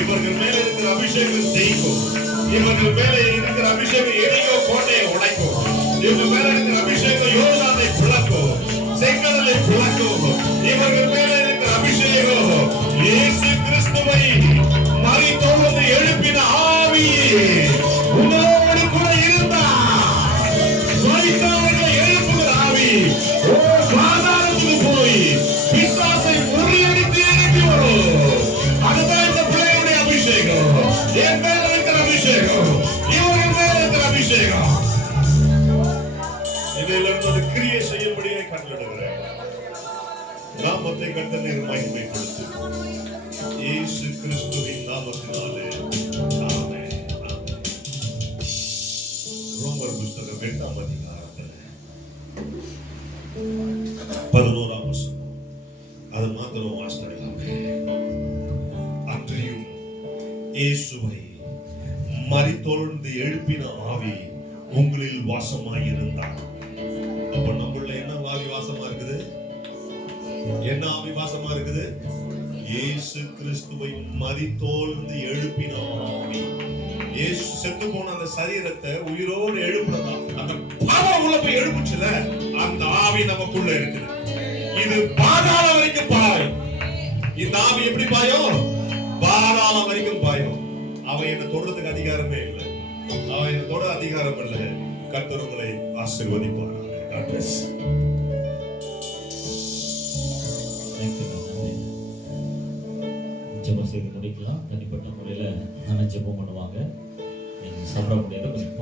இவர்கள் மேலே இருக்கிற அபிஷேகம் ஜெயிக்கும். இவர்கள் மேலே இருக்கிற அபிஷேகம் எரியோ கோட்டையை உடைக்கும். இவர்கள் மேலே இருக்கிற அபிஷேகம் யோர்தானை பிளக்கும், செங்கடலை பிளக்கும். இவர்கள் மேலே இருக்கிற அபிஷேகம் இயேசு கிறிஸ்துவை மரித்தோரை எழுப்பின ஆவி உங்களோடு கூட இருந்தார். மரித்தவர்களை எழுப்புகிற ஆவி பாதாளத்துக்கு போய் பிசாசை முறியடித்து எழுப்பி வரும். அதுதான் இந்த பிள்ளையுடைய அபிஷேகம். என் மேல இருக்கிற அபிஷேகம், இவர்கள் மேல இருக்கிற அபிஷேகம். இதிலிருந்து ஒரு கிரியை செய்யும்படியே கட்டளையிடுகிறேன். நாமத்தை கர்த்தர் மகிமைப்படுத்து இயேசு கிறிஸ்துவின் நாமத்தினாலே ஆமென். ரோமர் புத்தகம் 8ஆம் அதிகாரத்தில் 11ஆம் வசனம். அது மாத்திரம் வாசிக்கலாமே. அன்றியும் இயேசுவை மரித்தோர்ந்து எழுப்பின ஆவி உங்களில் வாசமாயிருந்தார். அப்ப நம்மள என்ன ஆவி வாசமா இருக்குது? என்ன ஆவி வாசமா இருக்குது? இயேசு கிறிஸ்துவை மரித்தோர்ந்து எழுப்பின ஆவி. இயேசு செத்து போன அந்த சரீரத்தை உயிரோடு எழுப்புனதா அந்த பாவம் உள்ள போய் எழுப்புச்சுல, அந்த ஆவி நமக்குள்ள இருக்குது. இது பாதாளம் வரைக்கும் பாயும். இந்த ஆவி எப்படி பாயும்? பாதாளம் வரைக்கும் பாயும். அவன் என்ன தொடறதுக்கு அதிகாரமே இல்லை. அவன் என்ன தொட அதிகாரம் இல்லை. கர்த்தர் உங்களை ஆசீர்வதிப்பாராக. God bless. ஜெபம் செய்து முடிக்கலாம். தனிப்பட்ட முறையில் ஜெபம் பண்ணுவாங்க. நீங்கள் சாப்பிட முடியாத கொஞ்சம்